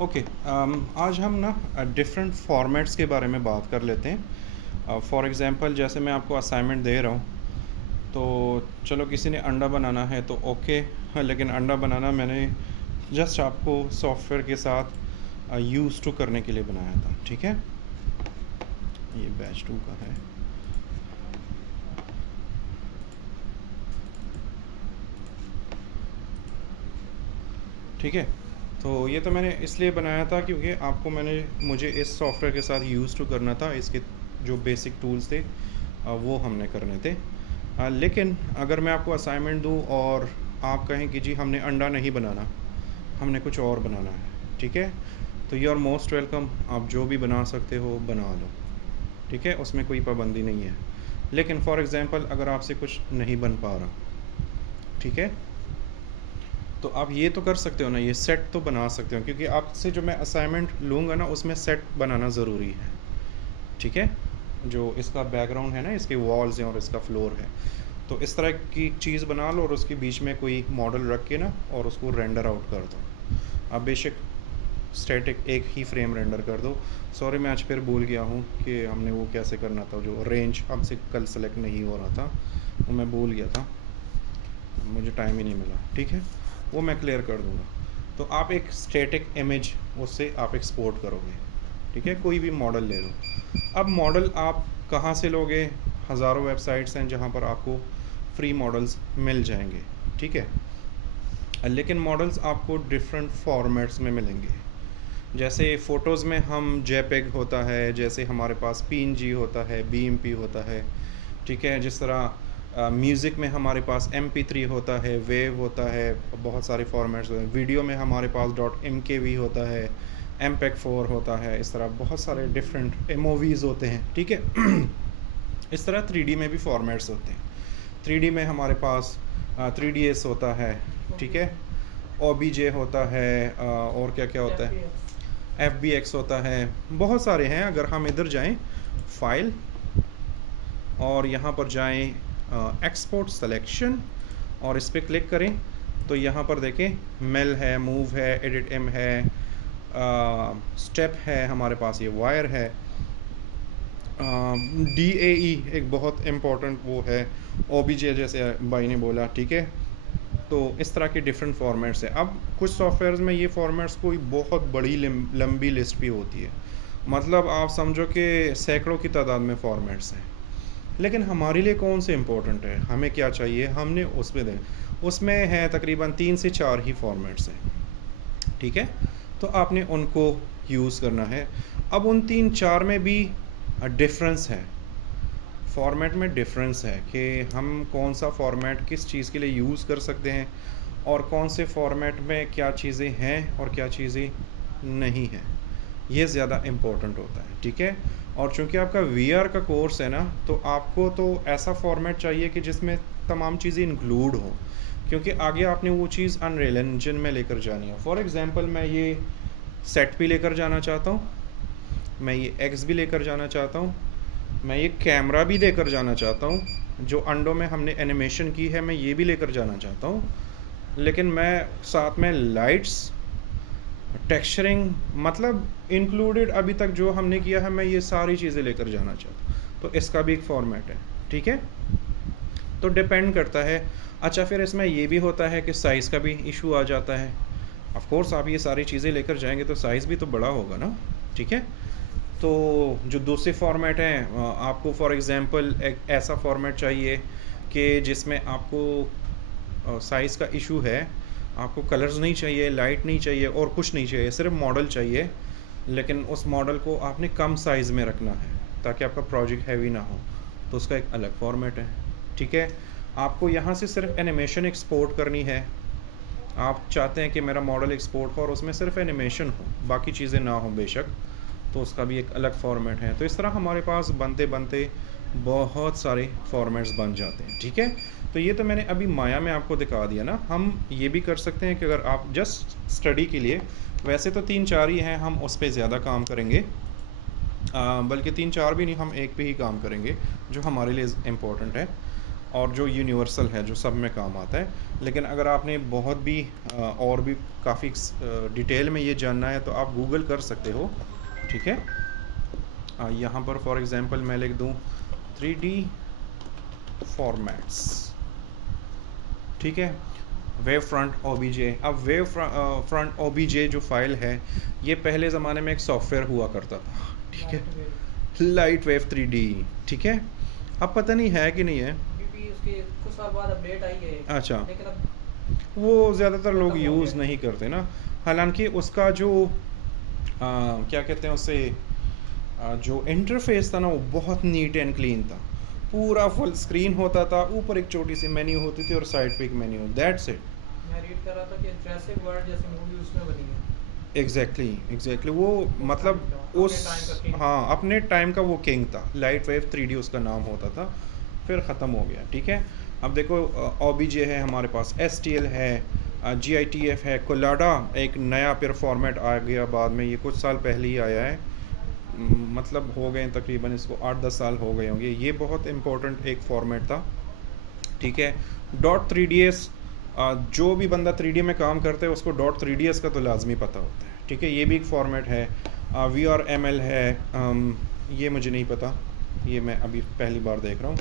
Okay. आज हम ना डिफरेंट फॉर्मेट्स के बारे में बात कर लेते हैं। फॉर एग्ज़ाम्पल जैसे मैं आपको असाइनमेंट दे रहा हूँ, तो चलो किसी ने अंडा बनाना है तो ओके। लेकिन अंडा बनाना मैंने जस्ट आपको सॉफ्टवेयर के साथ यूज़ टू करने के लिए बनाया था, ठीक है। ये बैच 2 का है। ठीक है, तो ये तो मैंने इसलिए बनाया था क्योंकि आपको मुझे इस सॉफ्टवेयर के साथ यूज़ टू करना था। इसके जो बेसिक टूल्स थे वो हमने करने थे। लेकिन अगर मैं आपको असाइनमेंट दूँ और आप कहें कि जी हमने अंडा नहीं बनाना, हमने कुछ और बनाना है, ठीक है, तो यू आर मोस्ट वेलकम। आप जो भी बना सकते हो बना लो, ठीक है, उसमें कोई पाबंदी नहीं है। लेकिन फॉर एग्ज़ाम्पल अगर आपसे कुछ नहीं बन पा रहा, ठीक है, तो आप ये तो कर सकते हो ना, ये सेट तो बना सकते हो, क्योंकि आपसे जो मैं असाइनमेंट लूँगा ना उसमें सेट बनाना ज़रूरी है, ठीक है। जो इसका बैकग्राउंड है ना, इसके वॉल्स हैं और इसका फ्लोर है, तो इस तरह की चीज़ बना लो और उसके बीच में कोई मॉडल रख के ना और उसको रेंडर आउट कर दो। आप बेशक स्टैटिक एक ही फ्रेम रेंडर कर दो। सॉरी, मैं आज फिर भूल गया हूँ कि हमने वो कैसे करना था, जो रेंज हमसे कल सेलेक्ट नहीं हो रहा था वो मैं भूल गया था, मुझे टाइम ही नहीं मिला, ठीक है, वो मैं क्लियर कर दूँगा। तो आप एक स्टैटिक इमेज उससे आप एक्सपोर्ट करोगे, ठीक है, कोई भी मॉडल ले लो। अब मॉडल आप कहाँ से लोगे? हज़ारों वेबसाइट्स हैं जहाँ पर आपको फ्री मॉडल्स मिल जाएंगे, ठीक है। लेकिन मॉडल्स आपको डिफरेंट फॉर्मेट्स में मिलेंगे। जैसे फ़ोटोज़ में हम जेपेग होता है, जैसे हमारे पास पीएनजी होता है, बीएमपी होता है, ठीक है। जिस तरह म्यूज़िक में हमारे पास MP3 होता है, वेव होता है, बहुत सारे फॉर्मेट्स होते हैं। वीडियो में हमारे पास .mkv होता है, MPEG-4 होता है, इस तरह बहुत सारे डिफरेंट MOVs होते हैं, ठीक है। इस तरह 3D में भी फॉर्मेट्स होते हैं। 3D में हमारे पास 3ds होता है, ठीक है, OBJ होता है, और क्या क्या होता है, FBX होता है, बहुत सारे हैं। अगर हम इधर जाएं फाइल और यहाँ पर जाएं एक्सपोर्ट सिलेक्शन और इस पर क्लिक करें, तो यहाँ पर देखें मेल है, मूव है, एडिट एम है, स्टेप है, हमारे पास ये वायर है, DAE एक बहुत इम्पोर्टेंट वो है, OBJ जैसे भाई ने बोला, ठीक है। तो इस तरह के डिफरेंट फॉर्मेट्स हैं। अब कुछ सॉफ्टवेयर्स में ये फॉर्मेट्स कोई बहुत बड़ी लंबी लिस्ट भी होती है, मतलब आप समझो कि सैकड़ों की तादाद में फॉर्मेट्स हैं। लेकिन हमारे लिए कौन से इम्पोर्टेंट है, हमें क्या चाहिए, हमने उसमें है तकरीबन 3 से 4 ही फॉर्मेट्स हैं, ठीक है। तो आपने उनको यूज़ करना है। अब उन 3-4 में भी डिफरेंस है, फॉर्मेट में डिफरेंस है कि हम कौन सा फॉर्मेट किस चीज़ के लिए यूज़ कर सकते हैं और कौन से फॉर्मेट में क्या चीज़ें हैं और क्या चीज़ें नहीं हैं। ये ज़्यादा इम्पोर्टेंट होता है, ठीक है। और चूंकि आपका VR का कोर्स है ना, तो आपको तो ऐसा फॉर्मेट चाहिए कि जिसमें तमाम चीज़ें इंक्लूड हो, क्योंकि आगे आपने वो चीज़ अनरियल इंजन में लेकर जानी है। फॉर एग्ज़ाम्पल मैं ये सेट भी लेकर जाना चाहता हूँ, मैं ये X भी लेकर जाना चाहता हूँ, मैं ये कैमरा भी लेकर जाना चाहता हूँ, जो अंडों में हमने एनिमेशन की है मैं ये भी लेकर जाना चाहता हूँ, लेकिन मैं साथ में लाइट्स, टेक्सचरिंग, मतलब इंक्लूडेड अभी तक जो हमने किया है, मैं ये सारी चीज़ें लेकर जाना चाहता हूँ। तो इसका भी एक फॉर्मेट है, ठीक है। तो डिपेंड करता है। अच्छा, फिर इसमें ये भी होता है कि साइज़ का भी इशू आ जाता है। ऑफ कोर्स आप ये सारी चीज़ें लेकर जाएंगे तो साइज़ भी तो बड़ा होगा ना, ठीक है। तो जो दूसरे फॉर्मेट हैं, आपको फॉर एग्ज़ाम्पल एक ऐसा फॉर्मेट चाहिए कि जिसमें आपको साइज़ का इशू है, आपको कलर्स नहीं चाहिए, लाइट नहीं चाहिए और कुछ नहीं चाहिए, सिर्फ मॉडल चाहिए, लेकिन उस मॉडल को आपने कम साइज़ में रखना है ताकि आपका प्रोजेक्ट हैवी ना हो, तो उसका एक अलग फॉर्मेट है, ठीक है। आपको यहाँ से सिर्फ एनिमेशन एक्सपोर्ट करनी है, आप चाहते हैं कि मेरा मॉडल एक्सपोर्ट हो और उसमें सिर्फ एनिमेशन हो, बाकी चीज़ें ना हो बेशक, तो उसका भी एक अलग फॉर्मेट है। तो इस तरह हमारे पास बनते बनते बहुत सारे फॉर्मेट्स बन जाते हैं, ठीक है। तो ये तो मैंने अभी माया में आपको दिखा दिया ना। हम ये भी कर सकते हैं कि अगर आप जस्ट स्टडी के लिए, वैसे तो 3-4 ही हैं, हम उस पर ज़्यादा काम करेंगे, बल्कि 3-4 भी नहीं, हम एक पे ही काम करेंगे जो हमारे लिए इम्पोर्टेंट है। और जो यूनिवर्सल है, जो सब में काम आता है। लेकिन अगर आपने बहुत भी और भी काफ़ी डिटेल में ये जानना है तो आप गूगल कर सकते हो, ठीक है। यहाँ पर फॉर एग्ज़ाम्पल मैं लिख दूँ 3D फॉर्मेट्स, ठीक है, वेव फ्रंट ओबीजे। अब वेव फ्रंट ओबीजे जो फाइल है, ये पहले ज़माने में एक सॉफ्टवेयर हुआ करता था, ठीक है, लाइट वेव 3D, ठीक है। अब पता नहीं है कि नहीं है, उसके कुछ साल बाद अपडेट आई है, अच्छा, लेकिन अब वो ज़्यादातर लोग खत्म हो यूज़ गया। नहीं करते ना। हालांकि उसका जो क्या कहते हैं उसे, जो इंटरफेस था ना, वो बहुत नीट एंड क्लीन था। पूरा फुल स्क्रीन होता था, ऊपर एक छोटी सी मेन्यू होती थी और साइड पे एक मेन्यू, दैट्स इट। मैं रीड कर रहा था कि जैसे वर्ल्ड जैसी मूवी उसमें बनी है। एग्जैक्टली वो उस मतलब टाइम का, उस, अपने टाइम का किंग। हाँ, अपने टाइम का वो किंग था। लाइट वेव 3D उसका नाम होता था, फिर ख़त्म हो गया, ठीक है। अब देखो OBJ है हमारे पास, STL है, GITF है, कोलाडा एक नया फिर फॉर्मेट आ गया बाद में, ये कुछ साल पहले ही आया है। मतलब हो गए तकरीबन इसको 8-10 साल हो गए होंगे। ये बहुत इम्पोर्टेंट एक फॉर्मेट था, ठीक है। .3ds, जो भी बंदा 3D में काम करता है उसको .3ds का तो लाजमी पता होता है, ठीक है। ये भी एक फॉर्मेट है। VRML है, ये मुझे नहीं पता, ये मैं अभी पहली बार देख रहा हूँ।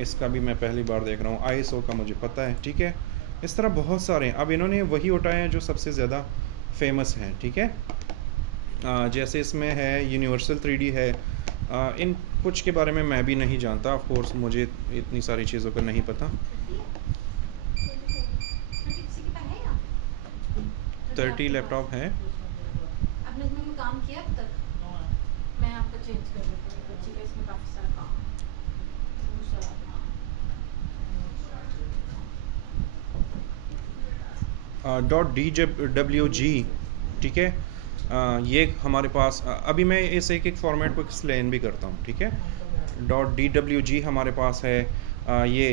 इसका भी मैं पहली बार देख रहा हूँ। ISO का मुझे पता है, ठीक है। इस तरह बहुत सारे हैं। अब इन्होंने वही उठाए हैं जो सबसे ज़्यादा फेमस हैं, ठीक है। जैसे इसमें है यूनिवर्सल 3D है। इन कुछ के बारे में मैं भी नहीं जानता, ऑफ कोर्स मुझे इतनी सारी चीज़ों का नहीं पता। 30 लैपटॉप है। आपने इसमें कोई काम किया अब तक? मैं आपका चेंज कर देती हूँ, बच्ची का इसमें काफ़ी सारा काम है। दूसरा, हाँ। .dwg, ठीक है। ये हमारे पास अभी मैं इस एक फॉर्मेट को एक्सप्लेन भी करता हूँ, ठीक है। .dwg हमारे पास है। ये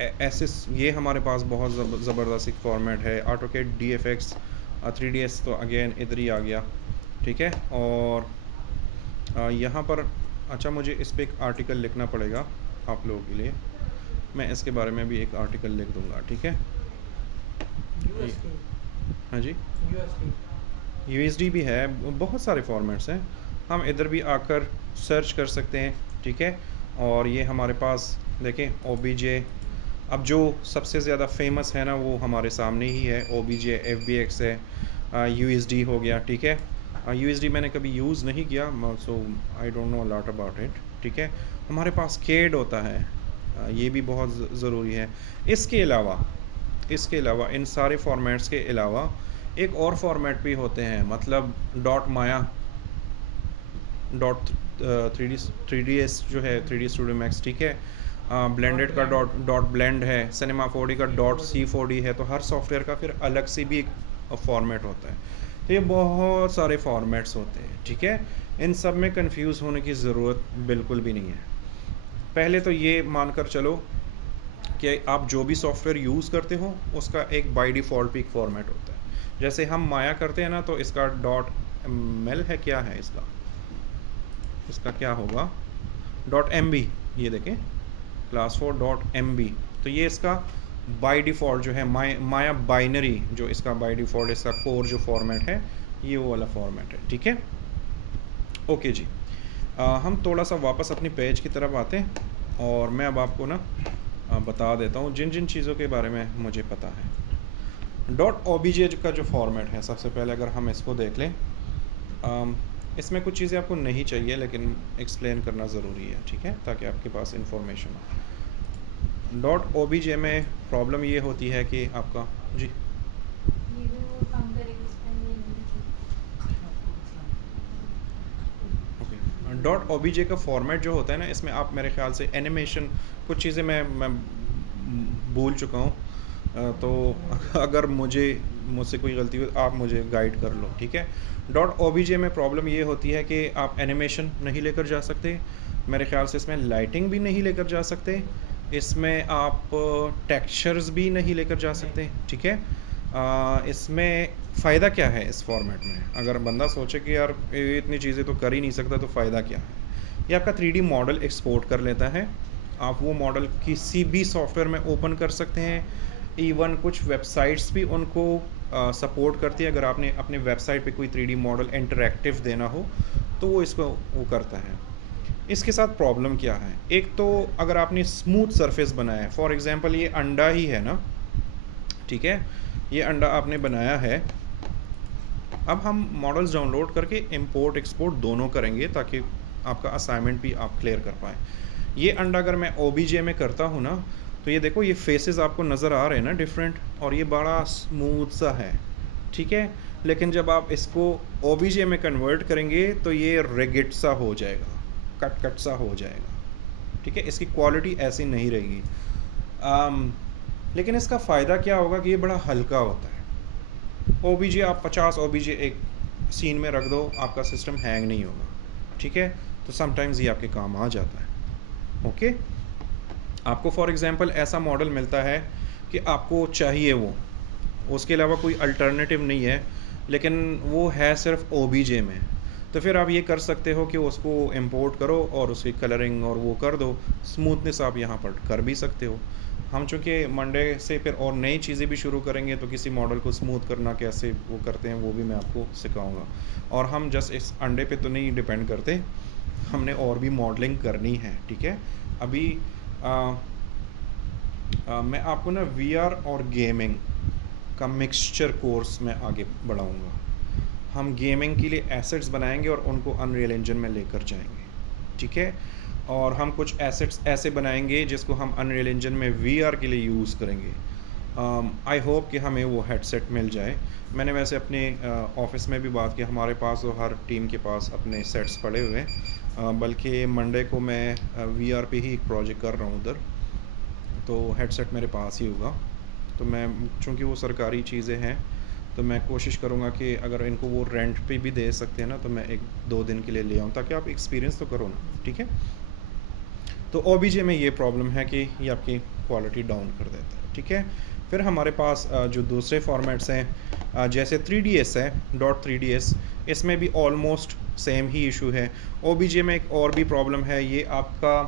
एसिस, ये हमारे पास बहुत ज़बरदस्त एक फॉर्मेट है। AutoCAD DFX 3ds तो अगेन इधर ही आ गया, ठीक है। और यहाँ पर अच्छा, मुझे इस पर एक आर्टिकल लिखना पड़ेगा आप लोगों के लिए। मैं इसके बारे में भी एक आर्टिकल लिख दूँगा, ठीक है। USD, हाँ जी, USD, USD भी है, बहुत सारे फॉर्मेट्स हैं। हम इधर भी आकर सर्च कर सकते हैं, ठीक है। और ये हमारे पास देखें OBJ, अब जो सबसे ज़्यादा फेमस है ना वो हमारे सामने ही है। OBJ, FBX है, USD हो गया, ठीक है। USD मैंने कभी यूज़ नहीं किया, so I don't know lot about it, ठीक है। हमारे पास CAD होता है, ये भी बहुत ज़रूरी है। इसके अलावा इन सारे फॉर्मेट्स के अलावा एक और फॉर्मेट भी होते हैं, मतलब .maya, .3ds जो है 3D स्टूडियो मैक्स, ठीक है। ब्लेंडेड का डॉट ब्लेंड है, सिनेमा 4D का .c4d है। तो हर सॉफ्टवेयर का फिर अलग से भी एक फॉर्मेट होता है। तो ये बहुत सारे फॉर्मेट्स होते हैं, ठीक है। इन सब में कंफ्यूज होने की ज़रूरत बिल्कुल भी नहीं है। पहले तो ये मानकर चलो कि आप जो भी सॉफ्टवेयर यूज़ करते हो उसका एक बाय डिफ़ॉल्ट भी एक फॉर्मेट होता है। जैसे हम माया करते हैं ना, तो इसका .ml है, क्या है इसका क्या होगा, .mb, ये देखें क्लास 4 .mb। तो ये इसका बाय डिफ़ॉल्ट जो है माया बाइनरी, जो इसका बाय डिफ़ॉल्ट इसका कोर जो फॉर्मेट है, ये वो वाला फॉर्मेट है, ठीक है। ओके जी, हम थोड़ा सा वापस अपनी पेज की तरफ आते हैं और मैं अब आपको ना बता देता हूँ जिन जिन चीज़ों के बारे में मुझे पता है। .obj का जो फॉर्मेट है, सबसे पहले अगर हम इसको देख लें, इसमें कुछ चीज़ें आपको नहीं चाहिए लेकिन एक्सप्लेन करना ज़रूरी है, ठीक है, ताकि आपके पास इंफॉर्मेशन हो। .obj में प्रॉब्लम ये होती है कि आपका जी, ये भी वो काम करेगी इसमें, ये नहीं ओके। .obj का फॉर्मेट जो होता है ना, इसमें आप मेरे ख्याल से एनिमेशन, कुछ चीज़ें मैं भूल चुका हूँ, तो अगर मुझसे कोई गलती हो आप मुझे गाइड कर लो, ठीक है। .obj में प्रॉब्लम ये होती है कि आप एनिमेशन नहीं लेकर जा सकते, मेरे ख्याल से इसमें लाइटिंग भी नहीं लेकर जा सकते, इसमें आप टेक्सचर्स भी नहीं लेकर जा सकते, ठीक है। इसमें फ़ायदा क्या है इस फॉर्मेट में? अगर बंदा सोचे कि यार ये इतनी चीज़ें तो कर ही नहीं सकता, तो फ़ायदा क्या है? ये आपका 3D मॉडल एक्सपोर्ट कर लेता है आप वो मॉडल किसी भी सॉफ्टवेयर में ओपन कर सकते हैं। इवन कुछ वेबसाइट्स भी उनको सपोर्ट करती है। अगर आपने अपने वेबसाइट पे कोई 3D मॉडल इंटरैक्टिव देना हो तो वो इसको वो करता है। इसके साथ प्रॉब्लम क्या है, एक तो अगर आपने स्मूथ सरफेस बनाया है, फॉर एग्जांपल ये अंडा ही है ना, ठीक है, ये अंडा आपने बनाया है। अब हम मॉडल्स डाउनलोड करके इंपोर्ट एक्सपोर्ट दोनों करेंगे ताकि आपका असाइनमेंट भी आप क्लियर कर पाएँ। ये अंडा अगर मैं OBJ में करता हूँ ना, तो ये देखो ये फेसेस आपको नज़र आ रहे हैं ना डिफरेंट, और ये बड़ा स्मूथ सा है, ठीक है। लेकिन जब आप इसको OBJ में कन्वर्ट करेंगे तो ये रिगिड सा हो जाएगा, कट कट सा हो जाएगा, ठीक है। इसकी क्वालिटी ऐसी नहीं रहेगी। लेकिन इसका फ़ायदा क्या होगा कि ये बड़ा हल्का होता है। OBJ आप 50 OBJ एक सीन में रख दो, आपका सिस्टम हैंग नहीं होगा, ठीक है। तो समटाइम्स ये आपके काम आ जाता है। ओके, आपको फॉर एग्जांपल ऐसा मॉडल मिलता है कि आपको चाहिए वो, उसके अलावा कोई अल्टरनेटिव नहीं है, लेकिन वो है सिर्फ OBJ में, तो फिर आप ये कर सकते हो कि उसको इंपोर्ट करो और उसकी कलरिंग और वो कर दो। स्मूथनेस आप यहाँ पर कर भी सकते हो। हम चूँकि मंडे से फिर और नई चीज़ें भी शुरू करेंगे, तो किसी मॉडल को स्मूथ करना कैसे वो करते हैं वो भी मैं आपको सिखाऊंगा। और हम जस्ट इस अंडे पे तो नहीं डिपेंड करते, हमने और भी मॉडलिंग करनी है, ठीक है। अभी मैं आपको ना VR और गेमिंग का मिक्सचर कोर्स में आगे बढ़ाऊंगा। हम गेमिंग के लिए एसेट्स बनाएंगे और उनको अनरियल इंजन में लेकर जाएंगे, ठीक है। और हम कुछ एसेट्स ऐसे बनाएंगे जिसको हम अनरियल इंजन में VR के लिए यूज़ करेंगे। आई होप कि हमें वो हेडसेट मिल जाए। मैंने वैसे अपने ऑफिस में भी बात की, हमारे पास तो हर टीम के पास अपने सेट्स पड़े हुए हैं, बल्कि मंडे को मैं VR पे ही एक प्रोजेक्ट कर रहा हूँ उधर, तो हेडसेट मेरे पास ही होगा। तो मैं चूँकि वो सरकारी चीज़ें हैं तो मैं कोशिश करूँगा कि अगर इनको वो रेंट पे भी दे सकते हैं ना, तो मैं 1-2 दिन के लिए ले आऊँ ताकि आप एक्सपीरियंस तो करो ना, ठीक है। तो OBJ में ये प्रॉब्लम है कि ये आपकी क्वालिटी डाउन कर देता है, ठीक है। फिर हमारे पास जो दूसरे फॉर्मेट्स हैं, जैसे 3ds है, .3ds, इसमें भी ऑलमोस्ट सेम ही इशू है। OBJ में एक और भी प्रॉब्लम है, ये आपका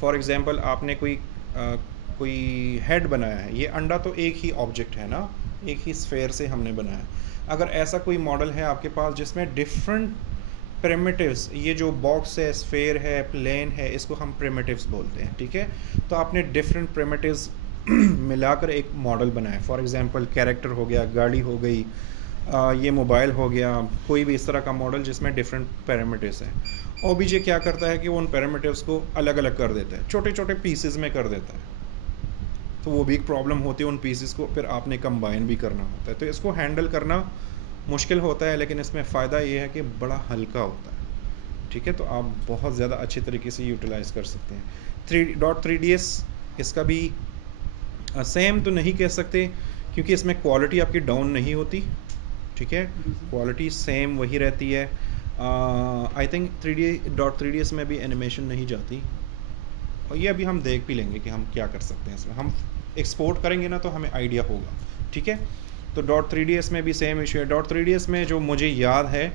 फॉर एग्जांपल आपने कोई हेड बनाया है, ये अंडा तो एक ही ऑब्जेक्ट है ना, एक ही स्फेयर से हमने बनाया। अगर ऐसा कोई मॉडल है आपके पास जिसमें डिफरेंट प्रिमिटिव्स, ये जो बॉक्स है, स्फेयर है, प्लेन है, इसको हम प्रिमिटिव्स बोलते हैं, ठीक है। तो आपने डिफरेंट प्रिमिटिव्स मिलाकर एक मॉडल बनाया, फॉर एग्जांपल कैरेक्टर हो गया, गाड़ी हो गई, ये मोबाइल हो गया, कोई भी इस तरह का मॉडल जिसमें डिफरेंट पैरामीटर्स हैं। OBJ क्या करता है कि वो उन पैरामीटर्स को अलग अलग कर देता है, छोटे छोटे पीसेस में कर देता है। तो वो भी एक प्रॉब्लम होती है, उन पीसेस को फिर आपने कंबाइन भी करना होता है, तो इसको हैंडल करना मुश्किल होता है। लेकिन इसमें फ़ायदा ये है कि बड़ा हल्का होता है, ठीक है। तो आप बहुत ज़्यादा अच्छे तरीके से यूटिलाइज़ कर सकते हैं। .3ds इसका भी सेम तो नहीं कह सकते क्योंकि इसमें क्वालिटी आपकी डाउन नहीं होती, ठीक है, क्वालिटी सेम वही रहती है। आई थिंक 3ds में भी एनिमेशन नहीं जाती, और ये अभी हम देख भी लेंगे कि हम क्या कर सकते हैं इसमें। हम एक्सपोर्ट करेंगे ना तो हमें आइडिया होगा, ठीक है। तो .3ds में भी सेम इशू है। .3ds में जो मुझे याद है,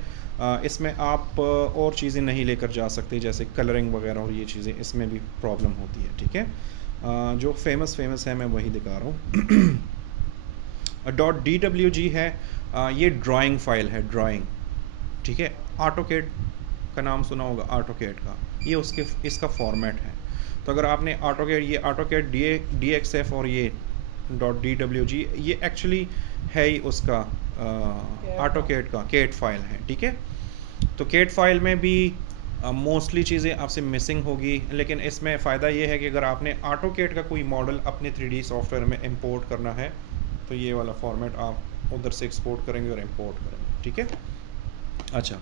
इसमें आप और चीज़ें नहीं लेकर जा सकते, जैसे कलरिंग वगैरह और ये चीज़ें, इसमें भी प्रॉब्लम होती है, ठीक है। जो फेमस है मैं वही दिखा रहा हूँ। .dwg है, ये ड्राइंग फाइल है, ड्राइंग, ठीक है। AutoCAD का नाम सुना होगा, AutoCAD का, ये इसका फॉर्मेट है। तो अगर आपने AutoCAD DXF और ये .dwg, ये एक्चुअली है ही उसका AutoCAD का CAD फाइल है, ठीक है। तो CAD फाइल में भी मोस्टली चीज़ें आपसे मिसिंग होगी, लेकिन इसमें फ़ायदा ये है कि अगर आपने AutoCAD का कोई मॉडल अपने 3D सॉफ्टवेयर में इंपोर्ट करना है तो ये वाला फॉर्मेट आप उधर से एक्सपोर्ट करेंगे और इंपोर्ट करेंगे, ठीक है। अच्छा,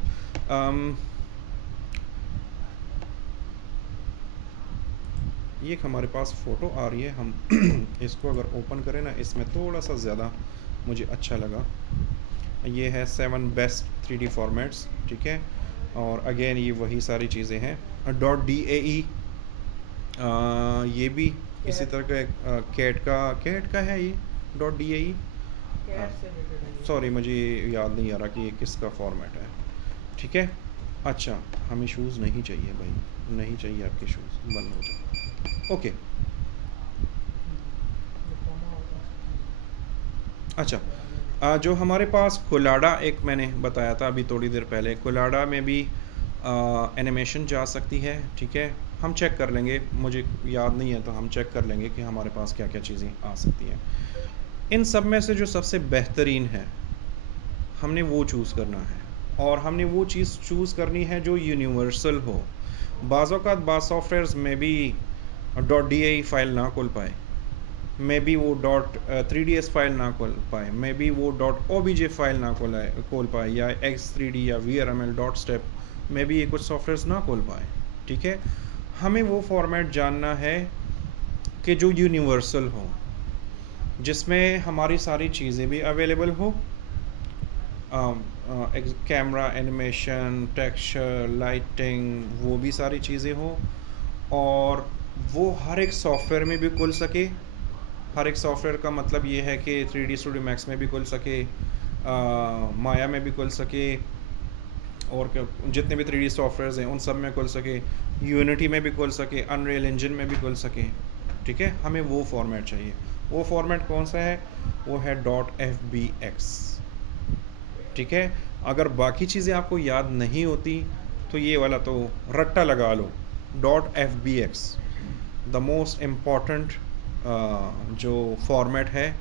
ये एक हमारे पास फ़ोटो आ रही है, हम इसको अगर ओपन करें ना, इसमें थोड़ा सा ज़्यादा मुझे अच्छा लगा। ये है 7 बेस्ट 3D फॉर्मेट्स, ठीक है। और अगेन ये वही सारी चीज़ें हैं। .dae, ये भी इसी तरह का एक कैट का है ये .dae। सॉरी, मुझे याद नहीं आ रहा कि ये किसका फॉर्मेट है, ठीक है। अच्छा, हमें शूज़ नहीं चाहिए भाई, नहीं चाहिए आपके शूज़, बंद हो जाए। ओके, अच्छा, जो हमारे पास कोलाडा एक मैंने बताया था अभी थोड़ी देर पहले, कोलाडा में भी एनिमेशन जा सकती है, ठीक है। हम चेक कर लेंगे, मुझे याद नहीं है तो हम चेक कर लेंगे कि हमारे पास क्या क्या चीज़ें आ सकती हैं। इन सब में से जो सबसे बेहतरीन है हमने वो चूज़ करना है, और हमने वो चीज़ चूज़ करनी है जो यूनिवर्सल हो। बाज़ औक़ात बाज़ सॉफ्टवेयर्स में भी .dai फाइल ना खोल पाए, मे बी वो .3ds फाइल ना खोल पाए, मे बी वो .obj फाइल ना खोल पाए, या x3d या vrml .step में भी ये कुछ सॉफ्टवेयर्स ना खोल पाए, ठीक है। हमें वो फॉर्मेट जानना है कि जो यूनिवर्सल हो, जिसमें हमारी सारी चीज़ें भी अवेलेबल हो, कैमरा, एनिमेशन, टेक्सचर, लाइटिंग, वो भी सारी चीज़ें हो, और वो हर एक सॉफ्टवेयर में भी खुल सके। हर एक सॉफ्टवेयर का मतलब ये है कि 3D स्टूडियो मैक्स में भी खुल सके, माया में भी खुल सके, और जितने भी 3D सॉफ्टवेयर्स हैं उन सब में खुल सके, यूनिटी में भी खुल सके, अनरियल इंजन में भी खुल सके, ठीक है। हमें वो फॉर्मेट चाहिए। वो फॉर्मेट कौन सा है? वो है .fbx, ठीक है। अगर बाकी चीज़ें आपको याद नहीं होती तो ये वाला तो रट्टा लगा लो, .fbx द मोस्ट इम्पॉर्टेंट जो फॉर्मेट है,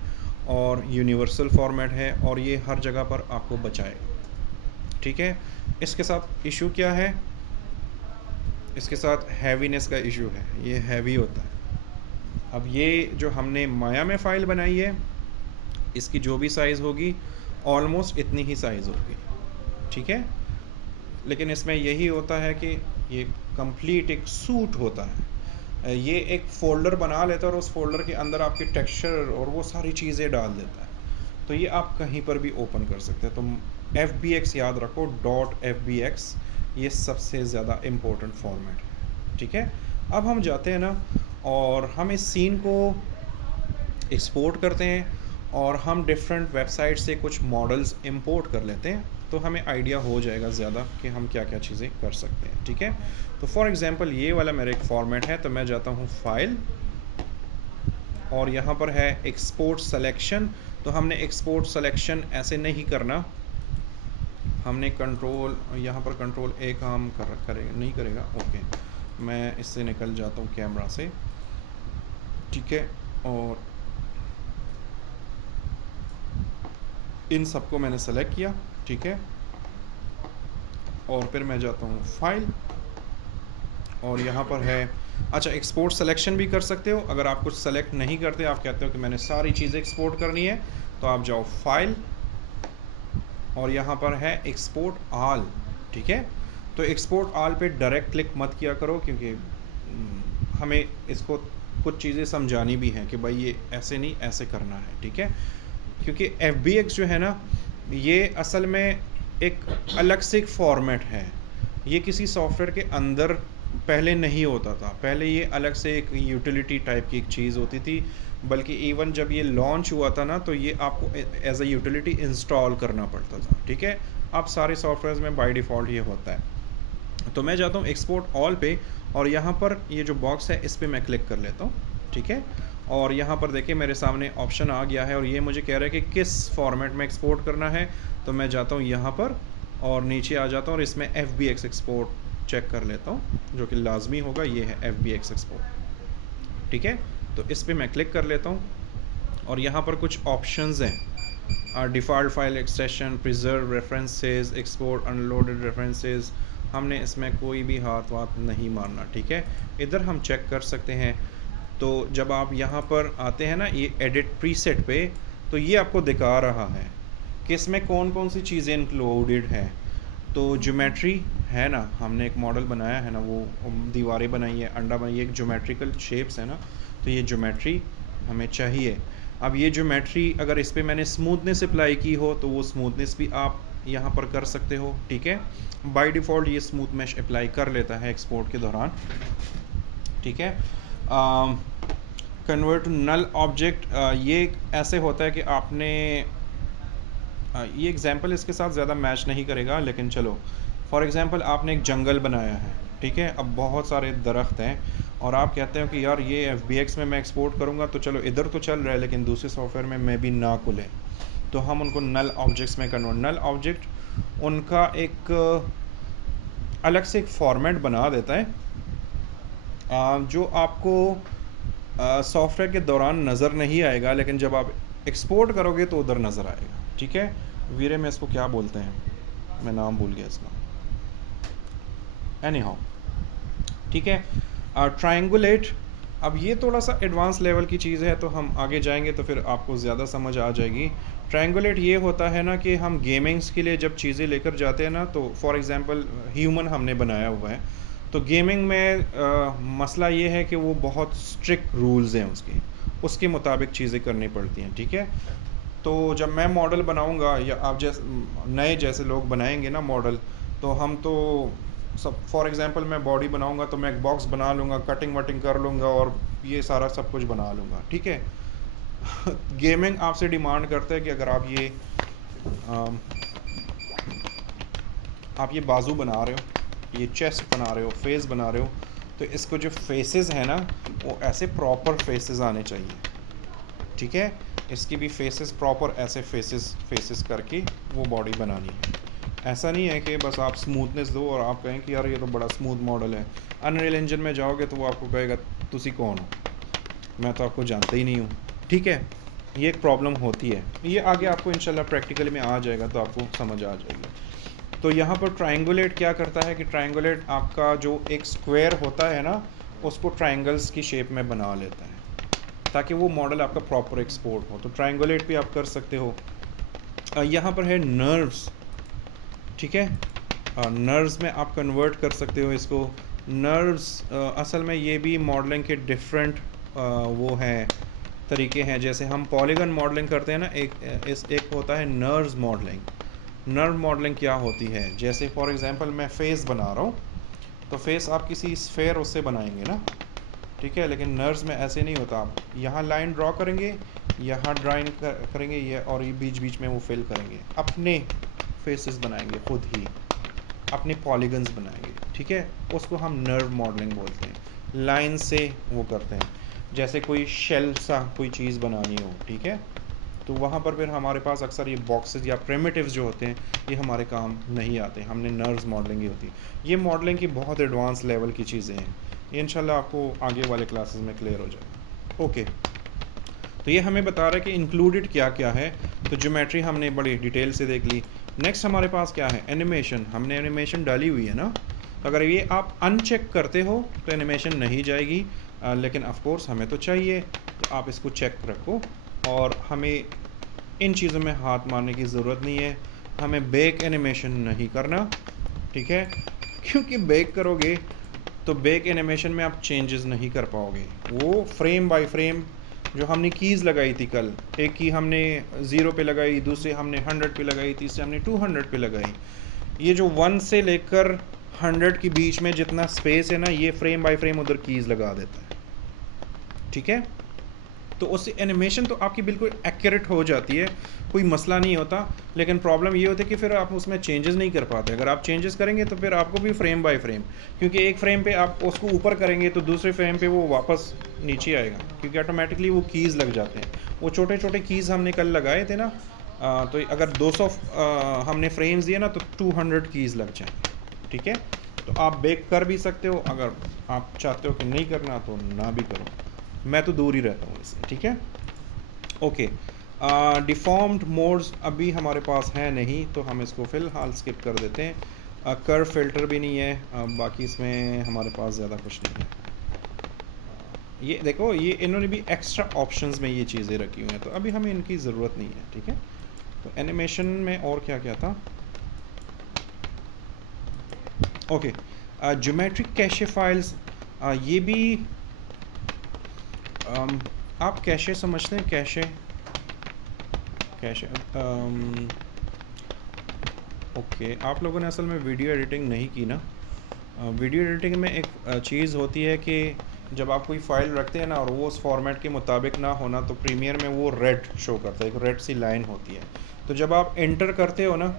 और यूनिवर्सल फॉर्मेट है, और ये हर जगह पर आपको बचाएगा, ठीक है। इसके साथ इशू क्या है? इसके साथ हैवीनेस का इशू है, ये हैवी होता है। अब ये जो हमने माया में फ़ाइल बनाई है, इसकी जो भी साइज़ होगी ऑलमोस्ट इतनी ही साइज़ होगी, ठीक है। लेकिन इसमें यही होता है कि ये कंप्लीट एक सूट होता है, ये एक फ़ोल्डर बना लेता है और उस फ़ोल्डर के अंदर आपके टेक्सचर और वो सारी चीज़ें डाल देता है, तो ये आप कहीं पर भी ओपन कर सकते हैं। तो fbx याद रखो, .fbx ये सबसे ज़्यादा इम्पोर्टेंट फॉर्मेट है, ठीक है। अब हम जाते हैं ना, और हम इस सीन को एक्सपोर्ट करते हैं, और हम डिफरेंट वेबसाइट से कुछ मॉडल्स इंपोर्ट कर लेते हैं, तो हमें आइडिया हो जाएगा ज़्यादा कि हम क्या क्या चीज़ें कर सकते हैं, ठीक है। तो फॉर एग्ज़ाम्पल ये वाला मेरा एक फॉर्मेट है, तो मैं जाता हूँ फाइल, और यहाँ पर है एक्सपोर्ट सेलेक्शन। तो हमने एक्सपोर्ट सेलेक्शन ऐसे नहीं करना, हमने कंट्रोल, यहाँ पर कंट्रोल ए काम नहीं करेगा। ओके, मैं इससे निकल जाता हूँ कैमरा से, ठीक है। और इन सबको मैंने सेलेक्ट किया, ठीक है, और फिर मैं जाता हूँ फाइल, और यहाँ पर है, अच्छा, एक्सपोर्ट सिलेक्शन भी कर सकते हो। अगर आप कुछ सेलेक्ट नहीं करते, आप कहते हो कि मैंने सारी चीज़ें एक्सपोर्ट करनी है, तो आप जाओ फाइल, और यहाँ पर है एक्सपोर्ट ऑल, ठीक है। तो एक्सपोर्ट ऑल पे डायरेक्ट क्लिक मत किया करो, क्योंकि हमें इसको कुछ चीज़ें समझानी भी हैं कि भाई ये ऐसे नहीं, ऐसे करना है, ठीक है। क्योंकि FBX जो है ना, ये असल में एक अलग से एक फॉर्मेट है, ये किसी सॉफ्टवेयर के अंदर पहले नहीं होता था। पहले ये अलग से एक यूटिलिटी टाइप की एक चीज़ होती थी, बल्कि इवन जब ये लॉन्च हुआ था ना, तो ये आपको एज अ यूटिलिटी इंस्टॉल करना पड़ता था, ठीक है। अब सारे सॉफ्टवेयर्स में बाय डिफ़ॉल्ट ये होता है। तो मैं जाता हूँ एक्सपोर्ट ऑल पे, और यहाँ पर ये जो बॉक्स है इस पर मैं क्लिक कर लेता हूँ, ठीक है। और यहाँ पर देखिए मेरे सामने ऑप्शन आ गया है, और ये मुझे कह रहा है कि किस फॉर्मेट में एक्सपोर्ट करना है। तो मैं जाता हूँ यहाँ पर, और नीचे आ जाता हूँ, और इसमें FBX एक्सपोर्ट चेक कर लेता हूँ, जो कि लाजमी होगा। ये है FBX एक्सपोर्ट, ठीक है। तो इस पर मैं क्लिक कर लेता हूँ, और यहाँ पर कुछ ऑप्शंस हैं, default file extension, preserve references, export unloaded references. हमने इसमें कोई भी हाथ वाथ नहीं मारना, ठीक है। इधर हम चेक कर सकते हैं। तो जब आप यहाँ पर आते हैं ना, ये एडिट प्रीसेट पे, तो ये आपको दिखा रहा है कि इसमें कौन कौन सी चीज़ें इंक्लूडेड हैं। तो ज्योमेट्री है ना, हमने एक मॉडल बनाया है ना, वो दीवारें बनाई है, अंडा बनाई है, एक ज्योमेट्रिकल शेप्स है ना, तो ये ज्योमेट्री हमें चाहिए। अब ये ज्योमेट्री अगर इस पर मैंने स्मूथनेस अप्लाई की हो, तो वो स्मूथनेस भी आप यहाँ पर कर सकते हो, ठीक है। बाय डिफ़ॉल्ट ये स्मूथ मैश अप्लाई कर लेता है एक्सपोर्ट के दौरान, ठीक है। कन्वर्ट टू नल ऑब्जेक्ट, ये ऐसे होता है कि आपने ये एग्जांपल इसके साथ ज़्यादा मैच नहीं करेगा, लेकिन चलो, फॉर एग्जांपल आपने एक जंगल बनाया है, ठीक है। अब बहुत सारे दरख्त हैं और आप कहते हो कि यार ये FBX में मैं एक्सपोर्ट करूँगा तो चलो इधर तो चल रहा है लेकिन दूसरे सॉफ्टवेयर में मैं भी ना खुले, तो हम उनको नल ऑब्जेक्ट्स में कन्वर्ट, नल ऑब्जेक्ट उनका एक अलग से एक फॉर्मेट बना देता है जो आपको सॉफ्टवेयर के दौरान नज़र नहीं आएगा, लेकिन जब आप एक्सपोर्ट करोगे तो उधर नज़र आएगा। ठीक है वीरे, में इसको क्या बोलते हैं, मैं नाम भूल गया इसका, एनी हाउ। ठीक है, ट्रायंगुलेट, अब ये थोड़ा सा एडवांस लेवल की चीज़ है तो हम आगे जाएंगे तो फिर आपको ज़्यादा समझ आ जाएगी। ट्रायंगुलेट ये होता है ना कि हम गेमिंग्स के लिए जब चीज़ें लेकर जाते हैं ना, तो फॉर एग्जांपल ह्यूमन हमने बनाया हुआ है, तो गेमिंग में मसला ये है कि वो बहुत स्ट्रिक्ट रूल्स हैं उसके मुताबिक चीज़ें करनी पड़ती हैं। ठीक है, तो जब मैं मॉडल बनाऊंगा या आप नए जैसे लोग बनाएंगे ना मॉडल, तो हम तो सब फॉर एग्जांपल मैं बॉडी बनाऊंगा तो मैं एक बॉक्स बना लूँगा, कटिंग वटिंग कर लूँगा और ये सारा सब कुछ बना लूँगा। ठीक है गेमिंग आपसे डिमांड करता है कि अगर आप ये बाजू बना रहे हो, ये चेस्ट बना रहे हो, फेस बना रहे हो, तो इसको जो फेसेस है ना वो ऐसे प्रॉपर फेसेस आने चाहिए। ठीक है, इसकी भी फेसेस प्रॉपर ऐसे फेसेस करके वो बॉडी बनानी है। ऐसा नहीं है कि बस आप स्मूथनेस दो और आप कहें कि यार ये तो बड़ा स्मूथ मॉडल है। अनरियल इंजन में जाओगे तो वो आपको कहेगा तुसी कौन हो, मैं तो आपको जानता ही नहीं हूँ। ठीक है, ये एक प्रॉब्लम होती है, ये आगे आपको इंशाल्लाह प्रैक्टिकली में आ जाएगा तो आपको समझ आ जाएगी। तो यहाँ पर ट्रायंगुलेट क्या करता है कि ट्रायंगुलेट आपका जो एक स्क्वायर होता है ना उसको ट्रायंगल्स की शेप में बना लेता है ताकि वो मॉडल आपका प्रॉपर एक्सपोर्ट हो। तो ट्रायंगुलेट भी आप कर सकते हो। यहाँ पर है नर्व्स। ठीक है, नर्व्स में आप कन्वर्ट कर सकते हो इसको। नर्व्स असल में ये भी मॉडलिंग के डिफरेंट वो हैं तरीके हैं। जैसे हम पॉलीगन मॉडलिंग करते हैं ना, एक होता है नर्व्स मॉडलिंग। नर्व मॉडलिंग क्या होती है, जैसे फॉर एग्जांपल मैं फेस बना रहा हूँ तो फेस आप किसी स्फेयर उससे बनाएंगे ना, ठीक है, लेकिन नर्व्स में ऐसे नहीं होता। आप यहाँ लाइन ड्रॉ करेंगे, यहाँ ड्राइंग करेंगे ये, और ये बीच बीच में वो फिल करेंगे, अपने फेसेस बनाएंगे, खुद ही अपने पॉलीगन्स बनाएंगे। ठीक है, उसको हम नर्व मॉडलिंग बोलते हैं। लाइन से वो करते हैं, जैसे कोई शेल सा कोई चीज़ बनानी हो। ठीक है, तो वहाँ पर फिर हमारे पास अक्सर ये बॉक्सेस या प्रिमिटिव्स जो होते हैं ये हमारे काम नहीं आते, हमने नर्व्स मॉडलिंग ही होती है। ये मॉडलिंग की बहुत एडवांस लेवल की चीज़ें हैं, ये इंशाल्लाह आपको आगे वाले क्लासेस में क्लियर हो जाएगा। ओके, तो ये हमें बता रहा है कि इंक्लूडेड क्या क्या है। तो ज्योमेट्री हमने बड़ी डिटेल से देख ली। नेक्स्ट हमारे पास क्या है, एनिमेशन। हमने एनिमेशन डाली हुई है ना, अगर ये आप अनचेक करते हो तो एनिमेशन नहीं जाएगी, लेकिन ऑफ कोर्स हमें तो चाहिए, तो आप इसको चेक रखो। और हमें इन चीज़ों में हाथ मारने की ज़रूरत नहीं है, हमें बेक एनिमेशन नहीं करना। ठीक है, क्योंकि बेक करोगे तो बेक एनिमेशन में आप चेंजेस नहीं कर पाओगे। वो फ्रेम बाय फ्रेम जो हमने कीज़ लगाई थी कल, एक की हमने 0 पे लगाई, दूसरे हमने 100 पे लगाई, तीसरे हमने 200 पे लगाई, ये जो 1 से लेकर 100 के बीच में जितना स्पेस है ना, ये फ्रेम बाय फ्रेम उधर कीज़ लगा देता है। ठीक है, तो उससे एनिमेशन तो आपकी बिल्कुल एक्यूरेट हो जाती है, कोई मसला नहीं होता। लेकिन प्रॉब्लम ये होती है कि फिर आप उसमें चेंजेस नहीं कर पाते। अगर आप चेंजेस करेंगे तो फिर आपको भी फ्रेम बाय फ्रेम, क्योंकि एक फ्रेम पे आप उसको ऊपर करेंगे तो दूसरे फ्रेम पे वो वापस नीचे आएगा, क्योंकि ऑटोमेटिकली वो कीज़ लग जाते हैं। वो छोटे छोटे कीज़ हमने कल लगाए थे ना, तो अगर 200 हमने फ्रेम्स दिए ना तो 200 कीज़ लग जाएंगे। ठीक है, तो आप बेक कर भी सकते हो, अगर आप चाहते हो कि नहीं करना तो ना भी करो, मैं तो दूर ही रहता हूँ इससे। ठीक है, ओके। डिफॉर्म्ड मोड्स अभी हमारे पास है नहीं, तो हम इसको फ़िलहाल स्किप कर देते हैं। कर्व फिल्टर भी नहीं है, बाकी इसमें हमारे पास ज़्यादा कुछ नहीं है। ये देखो, ये इन्होंने भी एक्स्ट्रा ऑप्शंस में ये चीज़ें रखी हुई हैं, तो अभी हमें इनकी ज़रूरत नहीं है। ठीक है, तो एनिमेशन में और क्या क्या था, ओके, ज्योमेट्रिक कैशे फाइल्स, ये भी आप कैशे समझते हैं, कैशे ओके, आप लोगों ने असल में वीडियो एडिटिंग नहीं की ना। वीडियो एडिटिंग में एक चीज़ होती है कि जब आप कोई फ़ाइल रखते हैं ना और वो उस फॉर्मेट के मुताबिक ना होना, तो प्रीमियर में वो रेड शो करता है, एक रेड सी लाइन होती है। तो जब आप एंटर करते हो ना,